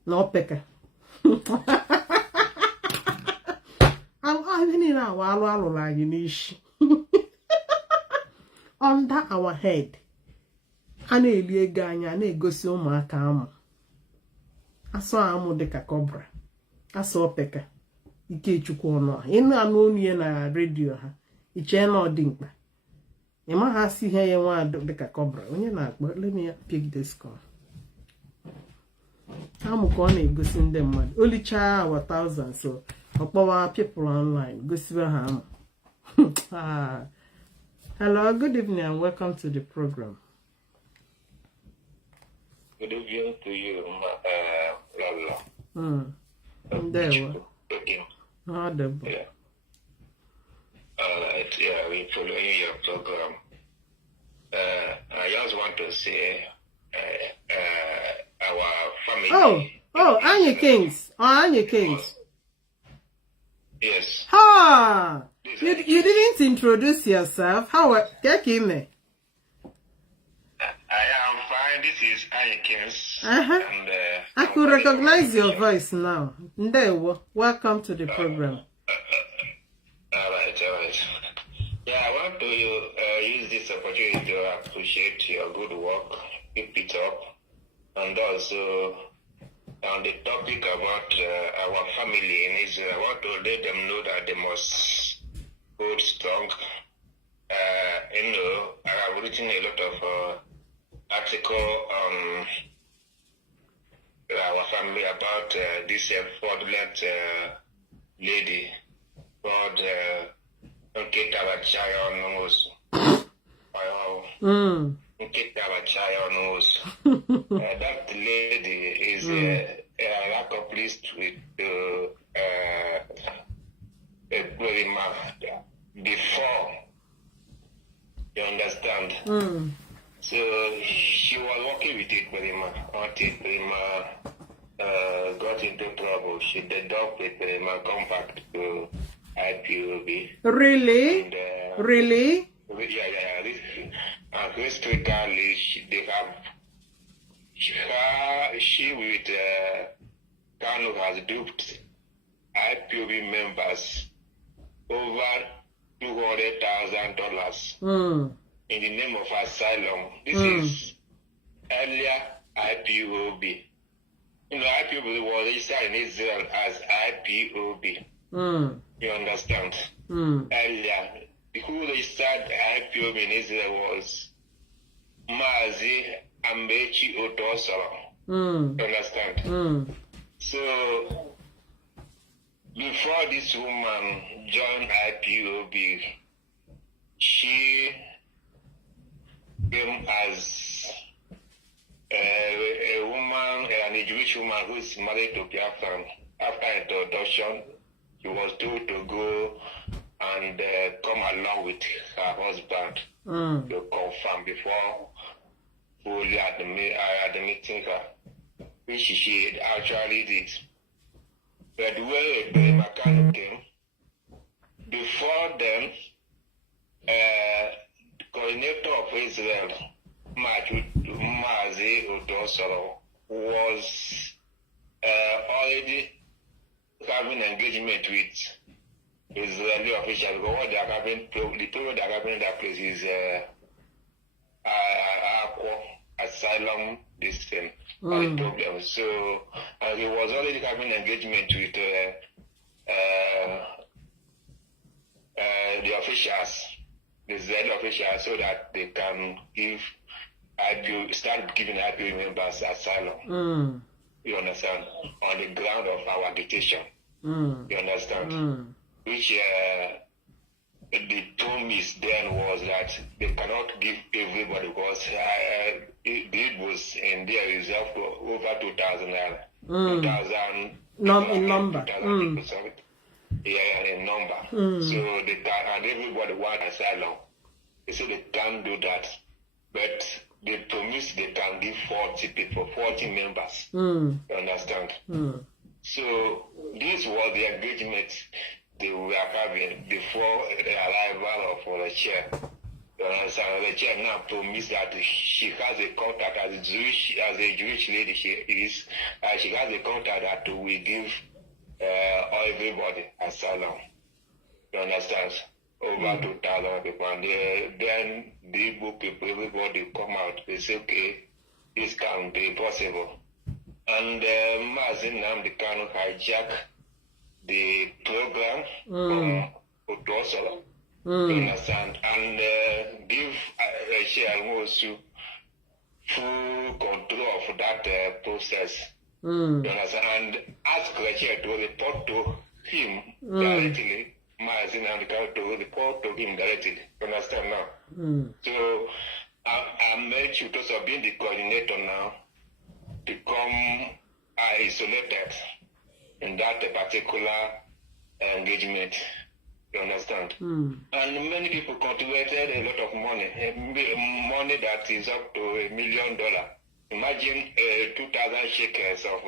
No peke. Under our head. Ana eli ego anya na egosi ụmụaka amụ. Asọ amụ dịka cobra. Asọ opeka. Ikechukwu ọnụ ha. Ịnụ anụ onu ya na redio ha. Iche na ọdịmkpa. Ịma ha si ihe ya nwa dịka cobra. Onye na-akpọ, let me pick this call. Amụ ka ọ na-egosi ndị mmadụ. Olicha our thousands so ọkpọwa people online gosiba ha amụ. Hello, good evening and welcome to the program. Good evening to you, Lala. There we go. Yeah. Alright, yeah, we're following your program. I just want to say our family. Oh, Anya Kings. Anya Kings. Yes. Ha! You didn't introduce yourself. How get in there? I am fine. This is Ayekins. And I could recognize your voice now. Ndewo, welcome to the program. All right. Yeah, I want to use this opportunity to appreciate your good work. Keep it up. And also, on the topic about our family in Israel, I want to let them know that they must hold strong. I have written a lot of article on our family about this fraudulent lady called that lady is accomplished with a before, you understand? So she was working with it until Prima got into trouble. She deducted with Prima compact to IPOB. Really? And, really? Yeah. Historically, they have she with Kanu has duped IPOB members over $200,000 in the name of asylum. This is earlier IPOB. IPOB was registered in Israel as IPOB. You understand? Earlier, who registered IPOB in Israel was Mazi Ambechi Otosoro. You understand? So, before this woman joined IPOB, she came as a woman, a Jewish woman who is married to Biafran. After introduction, she was told to go and come along with her husband to confirm before fully admitting her, which she actually did. But when the Kanu came, before them, the coordinator of Israel, Mazi Odosoro, was already having engagement with Israeli officials. Because what they are having, the problem they are having in that place is asylum, this thing, the problem. So he was already having engagement with the officials, the Israeli officials, so that they can start giving IPOB members asylum. You understand? On the ground of our agitation. You understand? Which the promise then was that they cannot give everybody, because it was in their reserve for over 2,000 2,000 in number. Yeah, in number. So they can, and everybody wants asylum. They say they can't do that, but they promise they can give 40 people, 40 members. You understand? So this was the engagement they were having before the arrival of the chair. You understand? chair now promised that she has a contact as a Jewish lady she is. She has a contact that will give everybody asylum. You understand? Over 2,000 people. And then the Igbo people, everybody come out. They say, okay, this can be possible. And Nnamdi Kanu hijack the program from Otosolo. You understand? And give Sheamosu full control of that process. You understand? And ask Rachel to report to him directly. Nnamdi Kanu to report to him directly. You understand now? So I made you to also be the coordinator now, become isolated in that particular engagement. You understand? And many people contributed a lot of money that is up to $1 million. Imagine 2,000 shekels of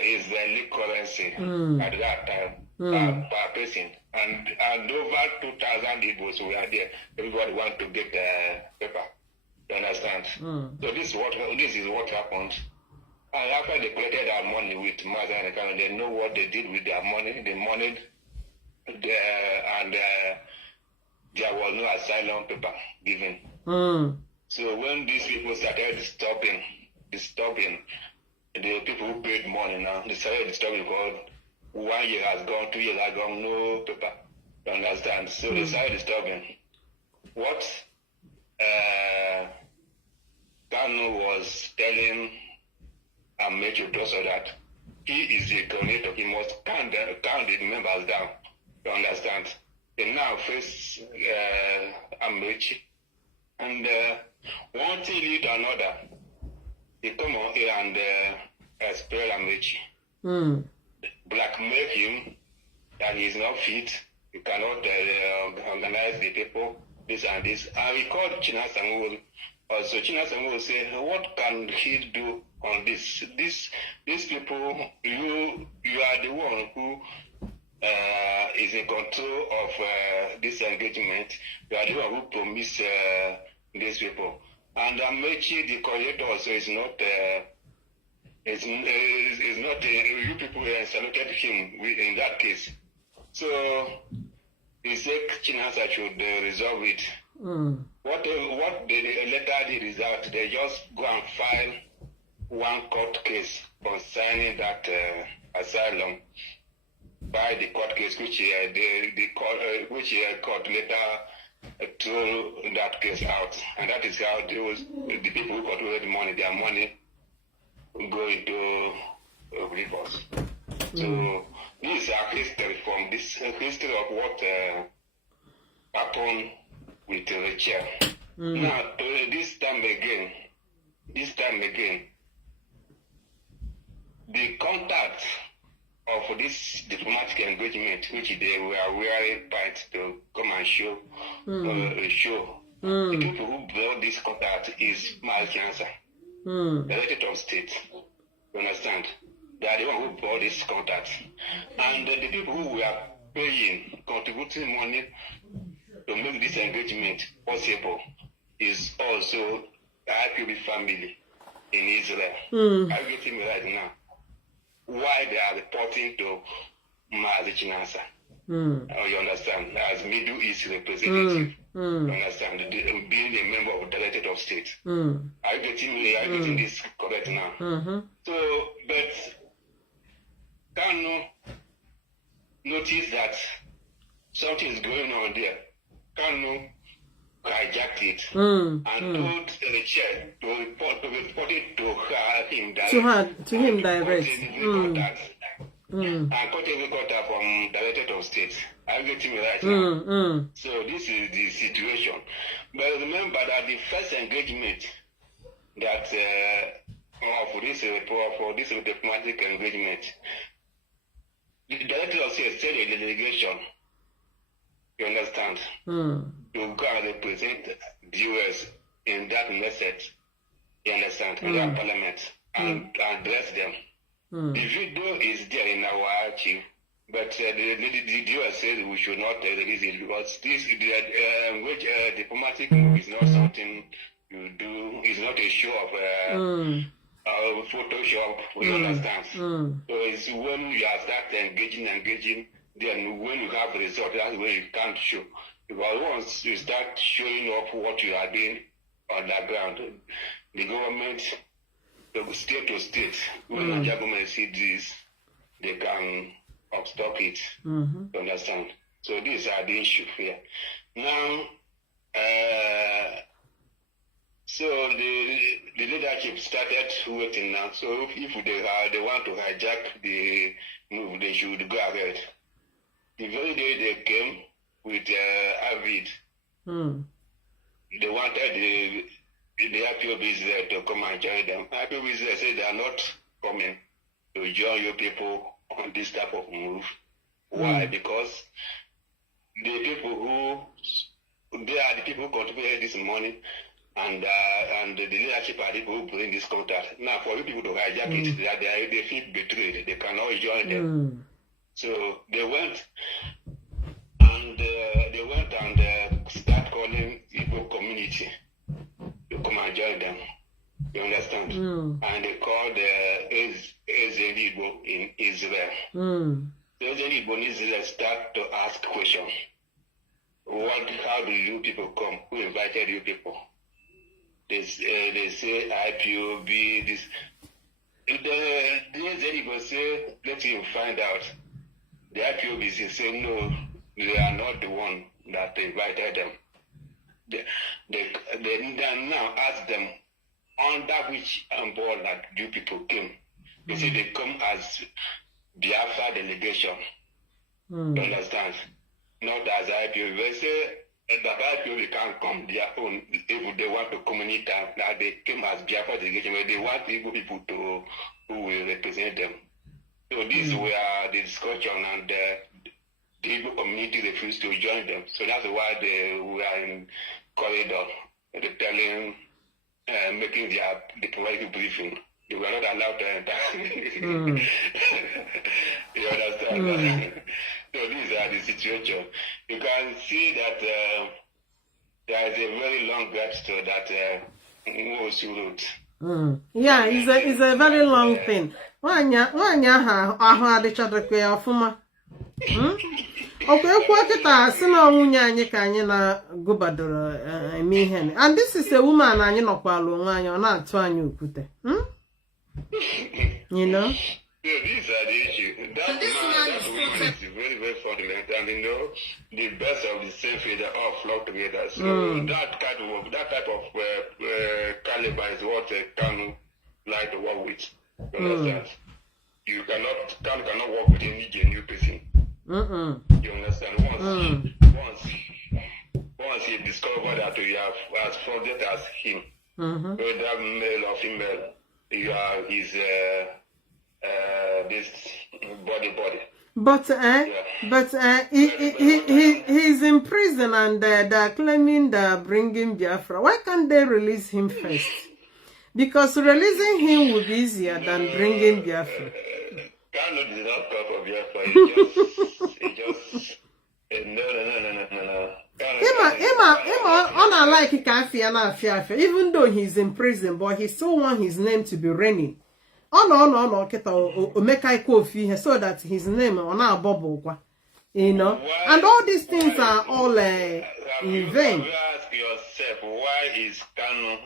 Israeli currency at that time per person. And over 2,000 Igbos were there. Everybody want to get paper. You understand? So this is what happened. And after they collected their money with Maza and Kanu, they know what they did with their money. They moneyed and there was no asylum paper given. So when these people started disturbing the people who paid money now, they started disturbing because 1 year has gone, 2 years has gone, no paper. You understand? So they started disturbing. What Kanu was telling Amechi also that he is a coordinator, he must count the members down. You understand? They now face Amechi. And one thing lead to another. They come on here and expel Amechi. Blackmail him that he is not fit. He cannot organize the people, this and this. And we called Chinasa Samuel. Also, Chinasa Samuel say, what can he do on this? These people, you are the one who is in control of this engagement. You are the one who promised these people. And Amechi, the coordinator, also is not. Is not you people saluted him in that case. So he said Chinasa should resolve it. What the letter did is that they just go and file one court case concerning that asylum by the court case, which court later threw that case out, and that is how the people who control the money, their money go into rivers. So this is our history from this history of what happened with Rachel. Now this time again, the contact of this diplomatic engagement, which they were wearing part to come and show, the people who brought this contact is Malkiansa. The Director of State, you understand? They are the one who brought this contact. And the people who were paying, contributing money to make this engagement possible is also the IPOB family in Israel. I'm getting me right now. Why they are reporting to Chinasa? You understand? As Middle East representative. You understand? Being a member of the Director of State. Are you getting this correct now? So, but Kanu noticed that something is going on there. Kanu hijacked it and told Rachel to report it to him direct. To him direct. And got every contact from Director of State. I'm getting me right now. So this is the situation. But remember that the first engagement that for this diplomatic engagement, the Director of State sent a delegation. You understand? To go and represent the US in that message. You understand? In that parliament and address them. The video is there in our archive. But the US said we should not release it because this diplomatic move is not something you do. It's not a show of Photoshop. You understand? So it's when you start engaging, then when you have result, that's when you can't show. Because once you start showing off what you are doing on the ground, the government, the state to state, when the government see this, they can stop it. You understand? So these are the issues here. Now, so the leadership started waiting now. So if they want to hijack the move, they should go ahead. The very day they came with Avid, they wanted the IPOB to come and join them. IPOB said they are not coming to join you people on this type of move. Why? Because the people they are the people who contributed this money, and the leadership are the people who bring this contact. Now, for you people to hijack it, they feel betrayed. They cannot join them. So they went and start calling Igbo community to come and join them. You understand? And they called Igbo in Israel. Igbo in Israel start to ask questions. How do you people come? Who invited you people? They say IPOB, this. The Igbo say, let him find out. The IPOB say, no, they are not the one that invited them. They now ask them, under which umbrella you people came? They say they come as Biafra delegation. You understand? Not as IPOB. They say that IPOB can't come their own if they want to communicate that they came as Biafra delegation, but they want Igbo people who will represent them. So these were the discussion, and the Igbo community refused to join them. So that's why they were in corridor, they telling, making their diplomatic briefing. They were not allowed to enter. You understand? So these are the situation. You can see that there is a very long backstory that Nwosu wrote. Yeah, it's a very long thing. Wanya ahụ adịchadekwe ya ọfụma. Okay, kwa kita si na nwunye anyị ka anyị na gụbadoro eme ihe. And this is a woman anyị nọkwala onwe anyị ọ na-atụ anyị okwute. You know? Yeah, these are the issues. That woman is very, very fundamental. And you know, the best of the same faith, they all flock together. So that kind of work, that type of caliber is what Kanu like to work with. You understand? You cannot work with any genuine person. You understand? Once you discover that you have as fraudulent as him, whether male or female, you are his this body. But he's in prison, and they're claiming they're bringing Biafra. Why can't they release him first? Because releasing him would be easier than bringing Biafra. Kanu did not call for Biafra. He just no. Emma, like Kafi, even though he's in prison, but he still want his name to be reigning. Oh no, Omeka Kofi, so that his name on our bubble, you know. And all these things are all in vain. You ask yourself, why is Kanu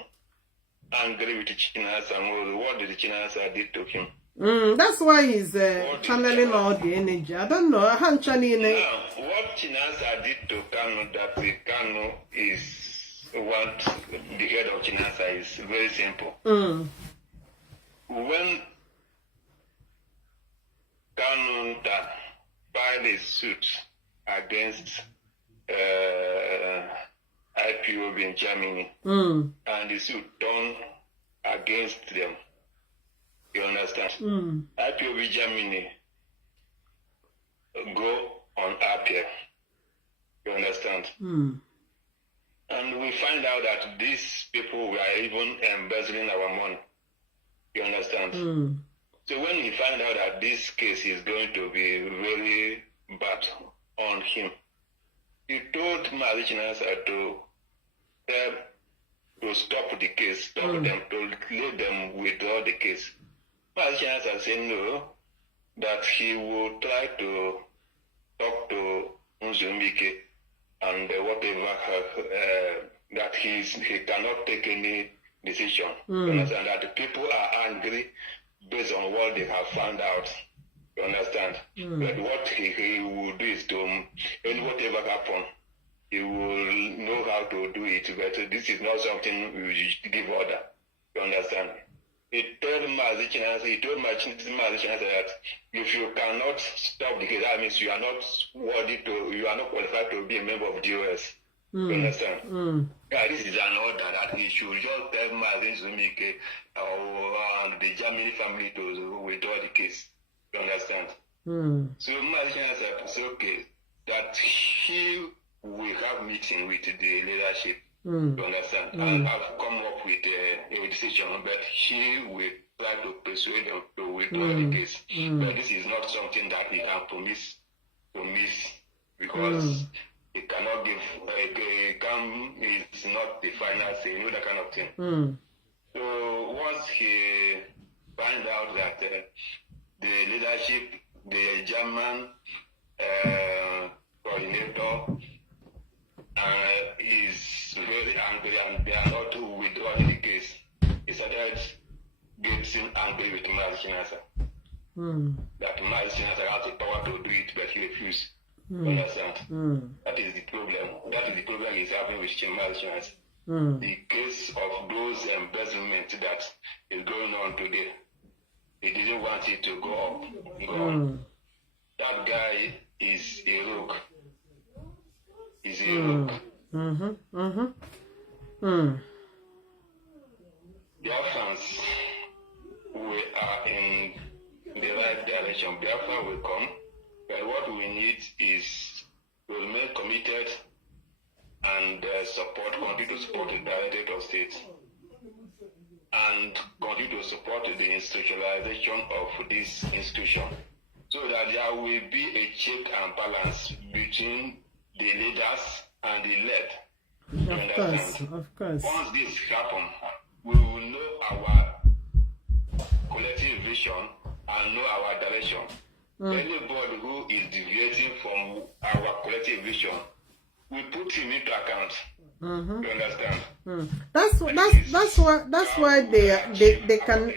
angry with the Chinas, and what did the Chinas did to him? That's why he's channeling all the energy. I don't know. What Chinasa did to Kanu, that Kanu is what the head of Chinasa is very simple. When Kanu filed a suit against IPOB in Germany, and the suit turned against them. You understand? IPOB Germany go on appeal. You understand? And we find out that these people were even embezzling our money. You understand? So when he found out that this case is going to be very bad on him, he told Malichinasa to stop the case, stop them, to let them withdraw the case. Malichinasa said no, that he will try to talk to Nzumike and whatever, that he cannot take any decision. You understand? That the people are angry based on what they have found out. You understand? But what he will do is to, and whatever happen, he will know how to do it. But this is not something we give order. You understand? He told Mazichinasa that if you cannot stop the case, that means you are not worthy to, you are not qualified to be a member of the US. You understand? Yeah, this is an order that he should just tell Mazin Zumike and the Germany family to withdraw the case. You understand? So Mazin said, okay, that he will have meeting with the leadership. You understand? And have come up with a decision, but he will try to persuade them to withdraw the case. But this is not something that he can promise because he cannot give, it's not the final say, you know, that kind of thing. So once he find out that the leadership, the German coordinator is very angry and they are not withdrawing the case, he started getting angry with Malichinasa. That Malichinasa has the power to do it, but he refused. Understand? That is the problem. That is the problem he's having with Malichinasa. The case of those embezzlement that is going on today, he didn't want it to go up. That guy is a rogue. He's a rogue. Biafrans, we are in the right direction. Biafra will come, but what we need is to remain committed and continue to support the Directorate of State and continue to support the institutionalization of this institution so that there will be a check and balance between the leaders and the led. Of course. Once this happens, we will know our collective vision and know our direction. Anybody who is deviating from our collective vision, we put him into account. You understand? That's why they can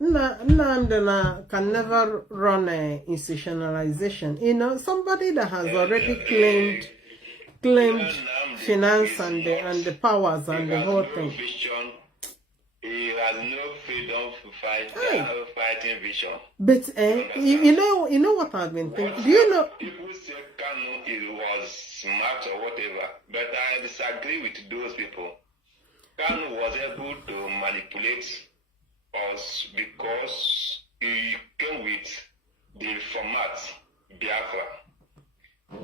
Nnamdi can never run a institutionalization. You know, somebody that has already claimed finance and the powers and the whole thing. He has no freedom to fight, fighting vision. But you know what I've been thinking. Do you know? People say Kanu was smart or whatever, but I disagree with those people. Kanu was able to manipulate us because he came with the format Biafra.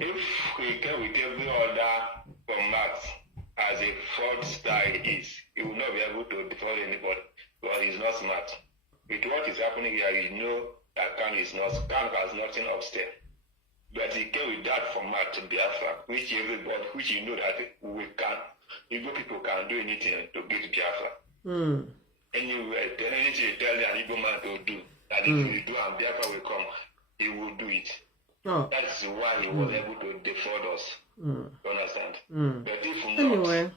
If he came with every other format as a fraudster is, he will not be able to defraud anybody because he's not smart. With what is happening here, you know that Kanu has nothing upstairs. But he came with that format to Biafra, which you know that Igbo people can do anything to get Biafra. Anyway, anything you tell an Igbo man to do, that if you do and Biafra will come, he will do it. That's why he was able to defraud us. You understand? But if not,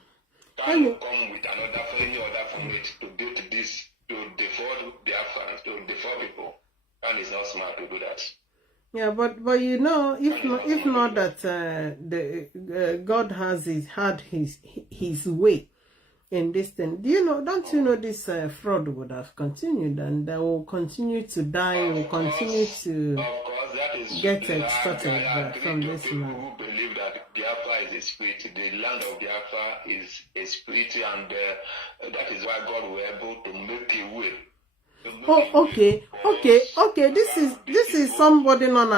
can you come with any other format to get this, to defraud Biafra, to defraud people, and it's not smart to do that. Yeah, but you know, if not that God has had his way in this thing, don't you know this fraud would have continued and they will continue to die, will continue to get extorted from this man. Who believe that Biafra is a spirit, the land of Biafra is a spirit, and that is why God was able to make a way. Oh, okay. This is somebody on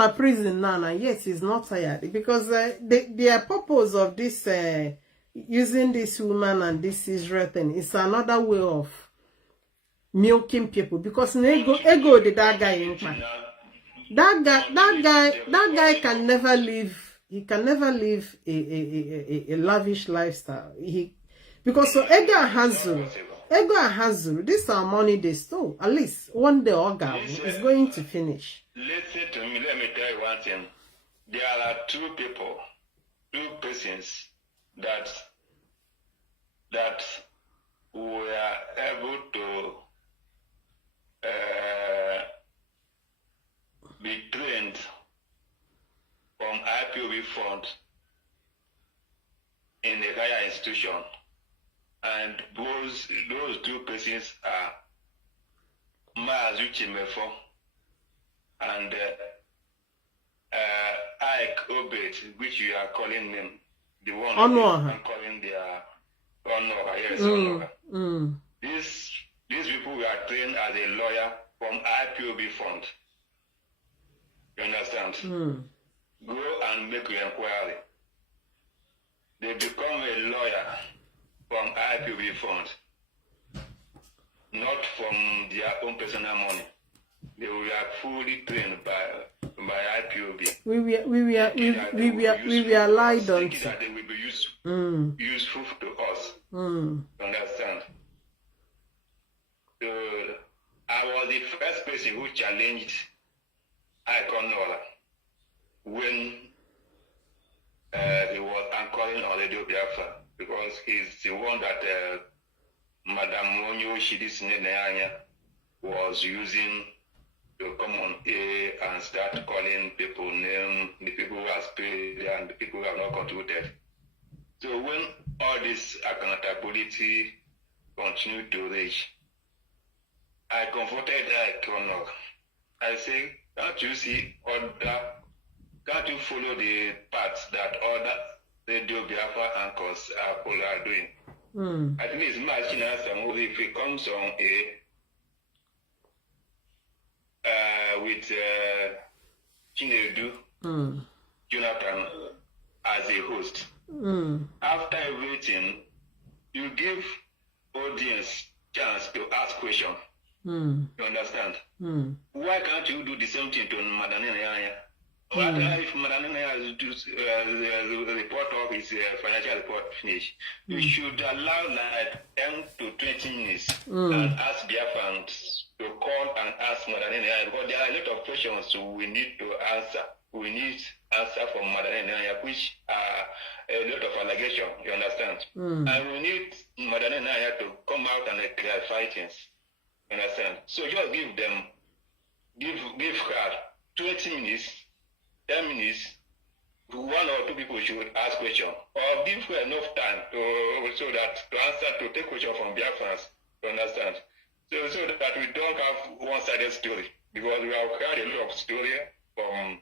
a prison now. And yes, he's not tired because the purpose of this using this woman and this Israel thing is another way of milking people because ego did that guy in fact. That guy can never live. He can never live a lavish lifestyle. Because so ego and Hazuru, this are money they stole. At least one day Oga is going to finish. Listen to me. Let me tell you one thing. There are two persons that were able to be trained from IPOB fund in a higher institution, and those two persons are Shameful and IPOB, which you are calling them, the one I'm calling their honor. Yes, honor. These people were trained as a lawyer from IPOB fund. You understand? Go and make your inquiry. They become a lawyer from IPOB fund, not from their own personal money. They were fully trained by IPOB. We were lied on. That they will be useful to us. Understand? So I was the first person who challenged Iconora when he was anchoring on Radio Biafra, because he's the one that Madam Monyo Shidis Neneanya was using to come on air and start calling people names, the people who have paid and the people who have not contributed. So when all this accountability continued to reach, I confronted Iconora. I say, can't you see can't you follow the paths that other Radio Biafra anchors are doing? At least imagine if it comes on with Chinedu, Jonathan as a host. After everything, you give audience chance to ask questions. You understand? Why can't you do the same thing to Madanina? If Madanina does the report of his financial report finish, you should allow like 10 to 20 minutes and ask Biafrans to call and ask Madanina, because there are a lot of questions we need to answer. We need answer from Madanina, which are a lot of allegations. You understand? And we need Madanina to come out and clarify things. You understand? So just give her 20 minutes, 10 minutes, one or two people should ask questions, or give her enough time to take questions from Biafrans. You understand? So that we don't have one-sided story, because we have heard a lot of story from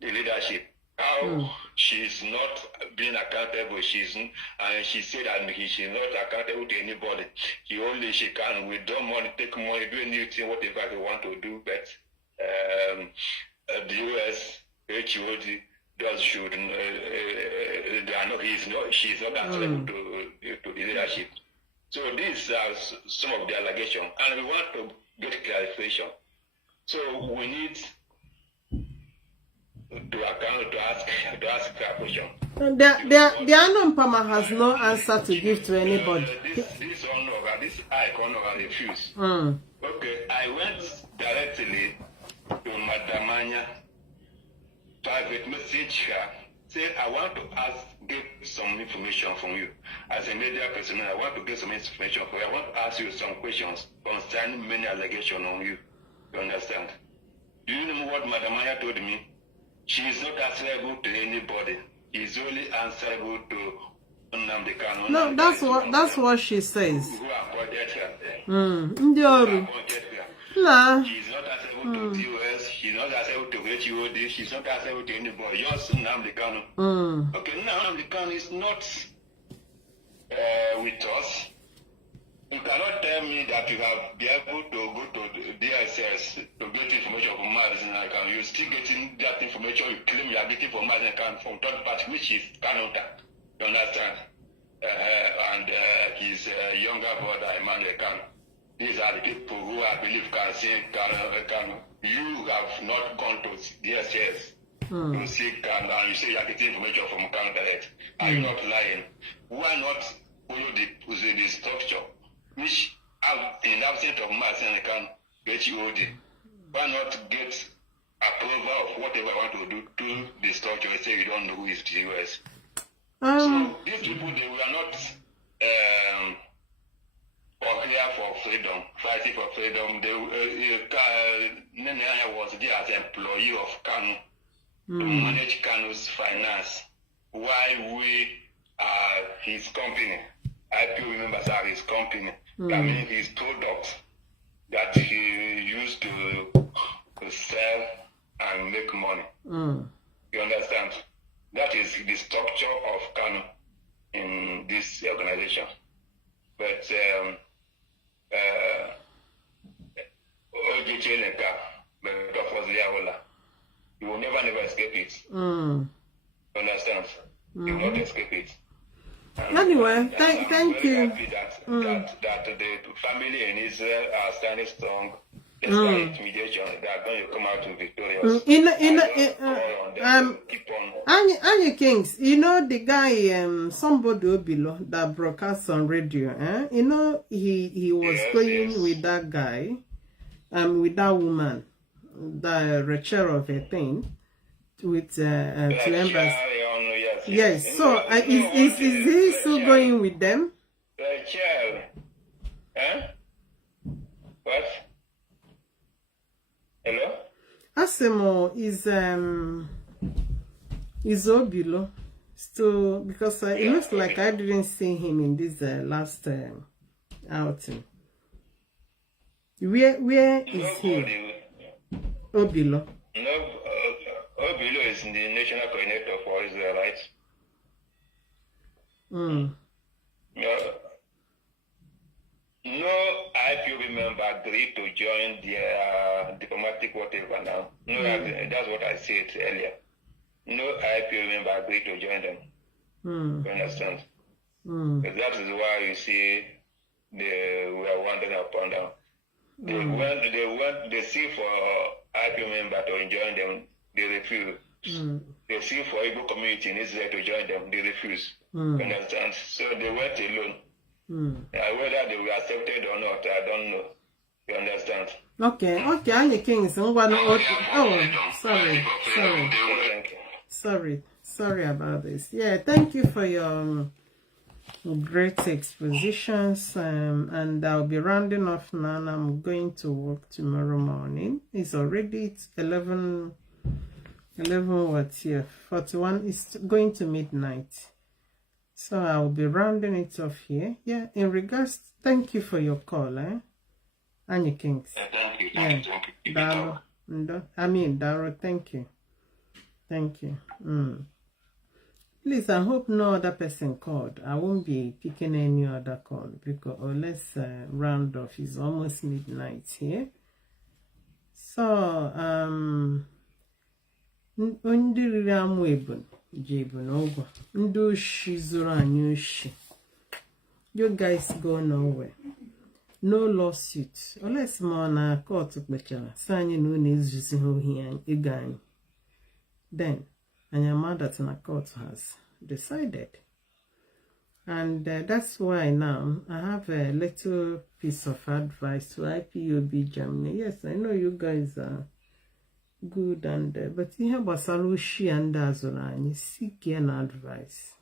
the leadership. How she's not being accountable, and she said that she's not accountable to anybody. She can withdraw money, take money, do anything, whatever they want to do, but the US, HOD, she's not answerable to the leadership. So these are some of the allegations, and we want to get clarification. So we need to ask a question. The Anon Pama has no answer to give to anybody. This icon refused. Okay, I went directly to Madamanya, private message her, say I want to get some information from you. As a media person, I want to get some information from you. I want to ask you some questions concerning many allegations on you. You understand? Do you know what Madamanya told me? She is not answerable to anybody. She is only answerable to Nnamdi Kanu. No, that's what she says. Who appointed her. Nah. She is not answerable to the US. She is not answerable to HOD. She is not answerable to anybody. Just Nnamdi Kanu. Okay, now Nnamdi Kanu is not with us. You cannot tell me that you have been able to go to DSS to get information from Madison account. You're still getting that information you claim you are getting from Madison account from third party, which is Canada. You understand? And his younger brother, Emmanuel Kanu. These are the people who I believe can see Kanu. You have not gone to DSS to see Kanu, and you say you are getting information from Kanu direct. Are you not lying? Why not follow the structure, which in absence of mass and Kanu, HOD? Why not get approval of whatever I want to do to the structure and say you don't know who is the US? So these people, they were not here for freedom, fighting for freedom. Nene was there as employee of Kanu to manage Kanu's finance, while we are his company. IPOB members are his company. That means his products that he used to sell and make money. You understand? That is the structure of Kanu in this organization. But you will never escape it. You understand? You will not escape it. Anyway, thank you. That the family in Israel are standing strong. Despite intimidation, they are going to come out victorious. Anya Kings, you know the guy, somebody below that broadcast on radio, you know, he was going with that guy, with that woman, the Rachel of a thing, with two members. Yes, so is he still going with them? Rachel, what? Hello? Asimo is Obilo still, because it looks like I didn't see him in this last outing. Where is he? Obilo. No, Obilo is the national coordinator for Israel, right? No IPOB member agreed to join their diplomatic whatever now. No, that's what I said earlier. No IPOB member agreed to join them. You understand? That is why you see they were wandering up and down. They see for IPOB member to join them, they refuse. They see for Igbo community in Israel to join them, they refuse. You understand? So they went alone. Whether they were accepted or not, I don't know. You understand? Okay, Anya Kings. Sorry about this. Yeah, thank you for your great expositions. And I'll be rounding off now. And I'm going to work tomorrow morning. It's already 11 what here? 41. It's going to midnight. So I'll be rounding it off here. Yeah, in regards, thank you for your call, Anya Kings. Thank you. Daro, thank you. Thank you. Please, I hope no other person called. I won't be picking any other call because let's round off. It's almost midnight here. So, you guys go nowhere. No lawsuit. Unless na court lecture. Sign no news here again. Then and your mother that the court has decided. And that's why now I have a little piece of advice to IPOB Germany. Yes, I know you guys are good and but you have a solution and seek an advice.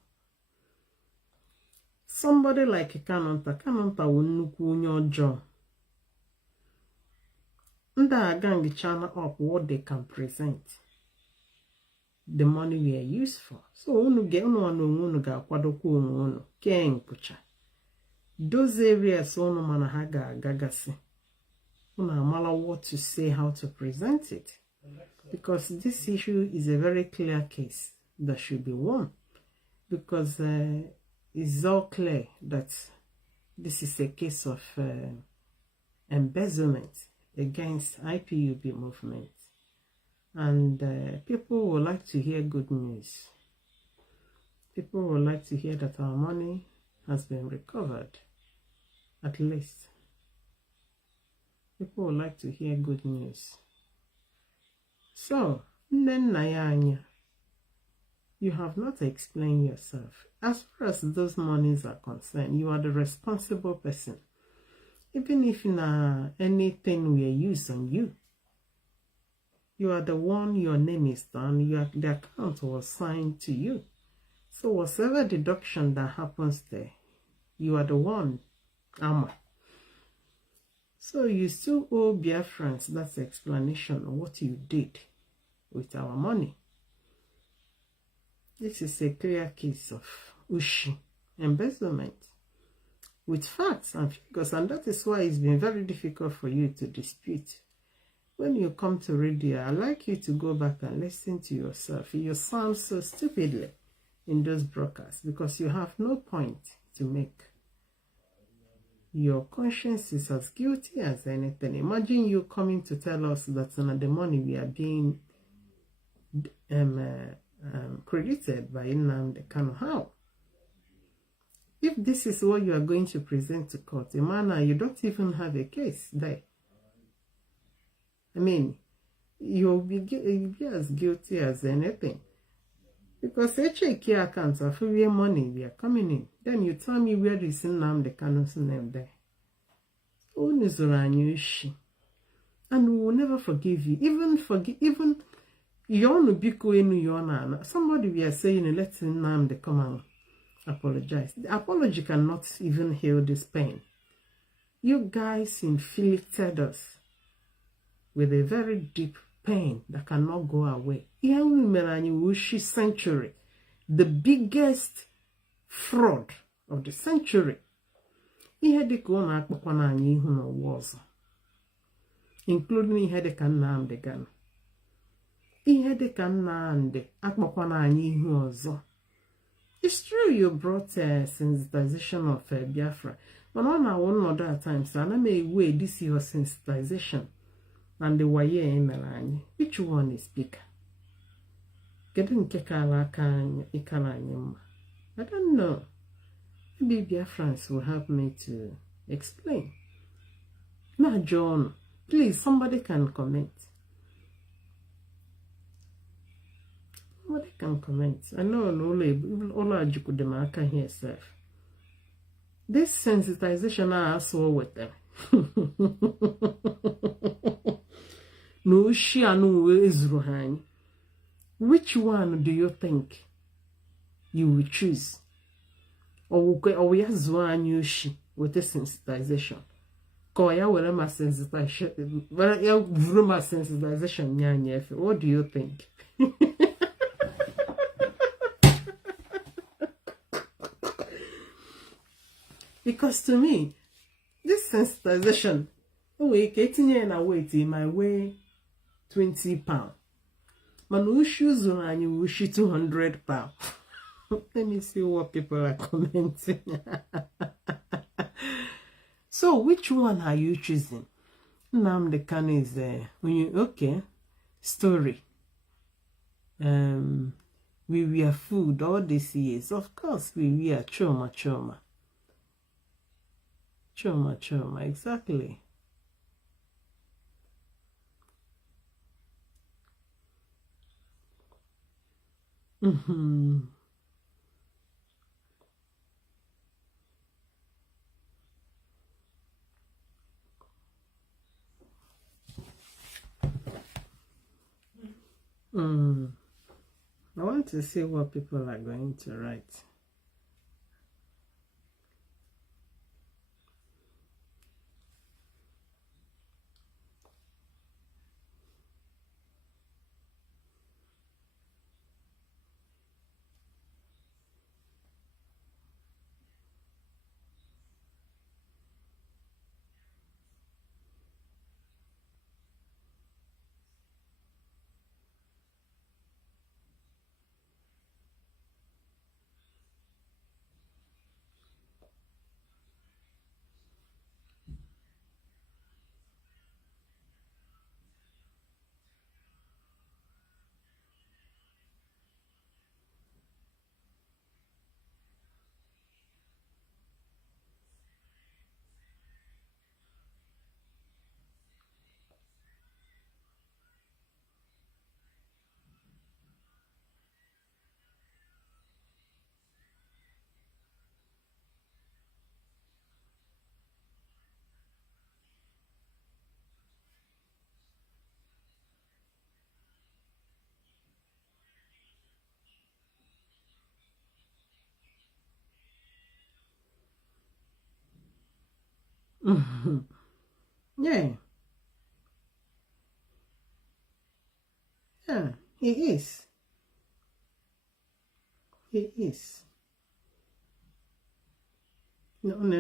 Somebody like a Kanonta will nuku your jaw. Nda gang channel up what they can present. The money we are used for. So unu get unu ga kwadokwa unu ken pucha. Those areas unu mana haga gagasi. Unu amala what to say, how to present it. Because this issue is a very clear case that should be won. Because it's all clear that this is a case of embezzlement against IPOB movement. And people would like to hear good news. People would like to hear that our money has been recovered, at least. People would like to hear good news. So, Nayanya, you have not explained yourself. As far as those monies are concerned, you are the responsible person. Even if anything we use on you, you are the one, your name is done, the account was signed to you. So whatever deduction that happens there, you are the one, Amma. So you still owe Biafrans that explanation of what you did with our money. This is a clear case of Ushi, embezzlement, with facts and figures, and that is why it's been very difficult for you to dispute. When you come to radio, I'd like you to go back and listen to yourself. You sound so stupidly in those broadcasts because you have no point to make. Your conscience is as guilty as anything. Imagine you coming to tell us that the money we are being credited by Nnamdi Kanu. How? If this is what you are going to present to court, Imana, you don't even have a case there. I mean, you'll be as guilty as anything. Because HAK accounts are for your money, we are coming in. Then you tell me where is Nnamdi Kanu's name there. And we will never forgive you. Even somebody we are saying, let Nnamdi come and apologize. The apology cannot even heal this pain. You guys inflicted us with a very deep pain that cannot go away. Century, the biggest fraud of the century. Including Nnamdi Kanu. It's true you brought sensitization of Biafra, but one other times, and I may weigh this your sensitization and the waye emerany. Which one is bigger? Getting kekala ikalanyum. I don't know. Maybe Biafrans will help me to explain. Now, John, please, somebody can comment. Somebody can comment. I know all I can hear self. This sensitization I saw with them. No, she is Ruhani. Which one do you think you will choose? Or we have Zwan with the sensitization? Koya will my sensitization. My sensitization. What do you think? Because to me, this sensitization, getting in a weight in my way, 20 pounds. Man, shoes on you wish 200 pounds. Let me see what people are commenting. So, which one are you choosing? Nnamdi Kanu is okay. Story. We wear food all these years. Of course, we wear choma. Choma, exactly. I want to see what people are going to write. Yeah. Yeah, he is. He is. No, no.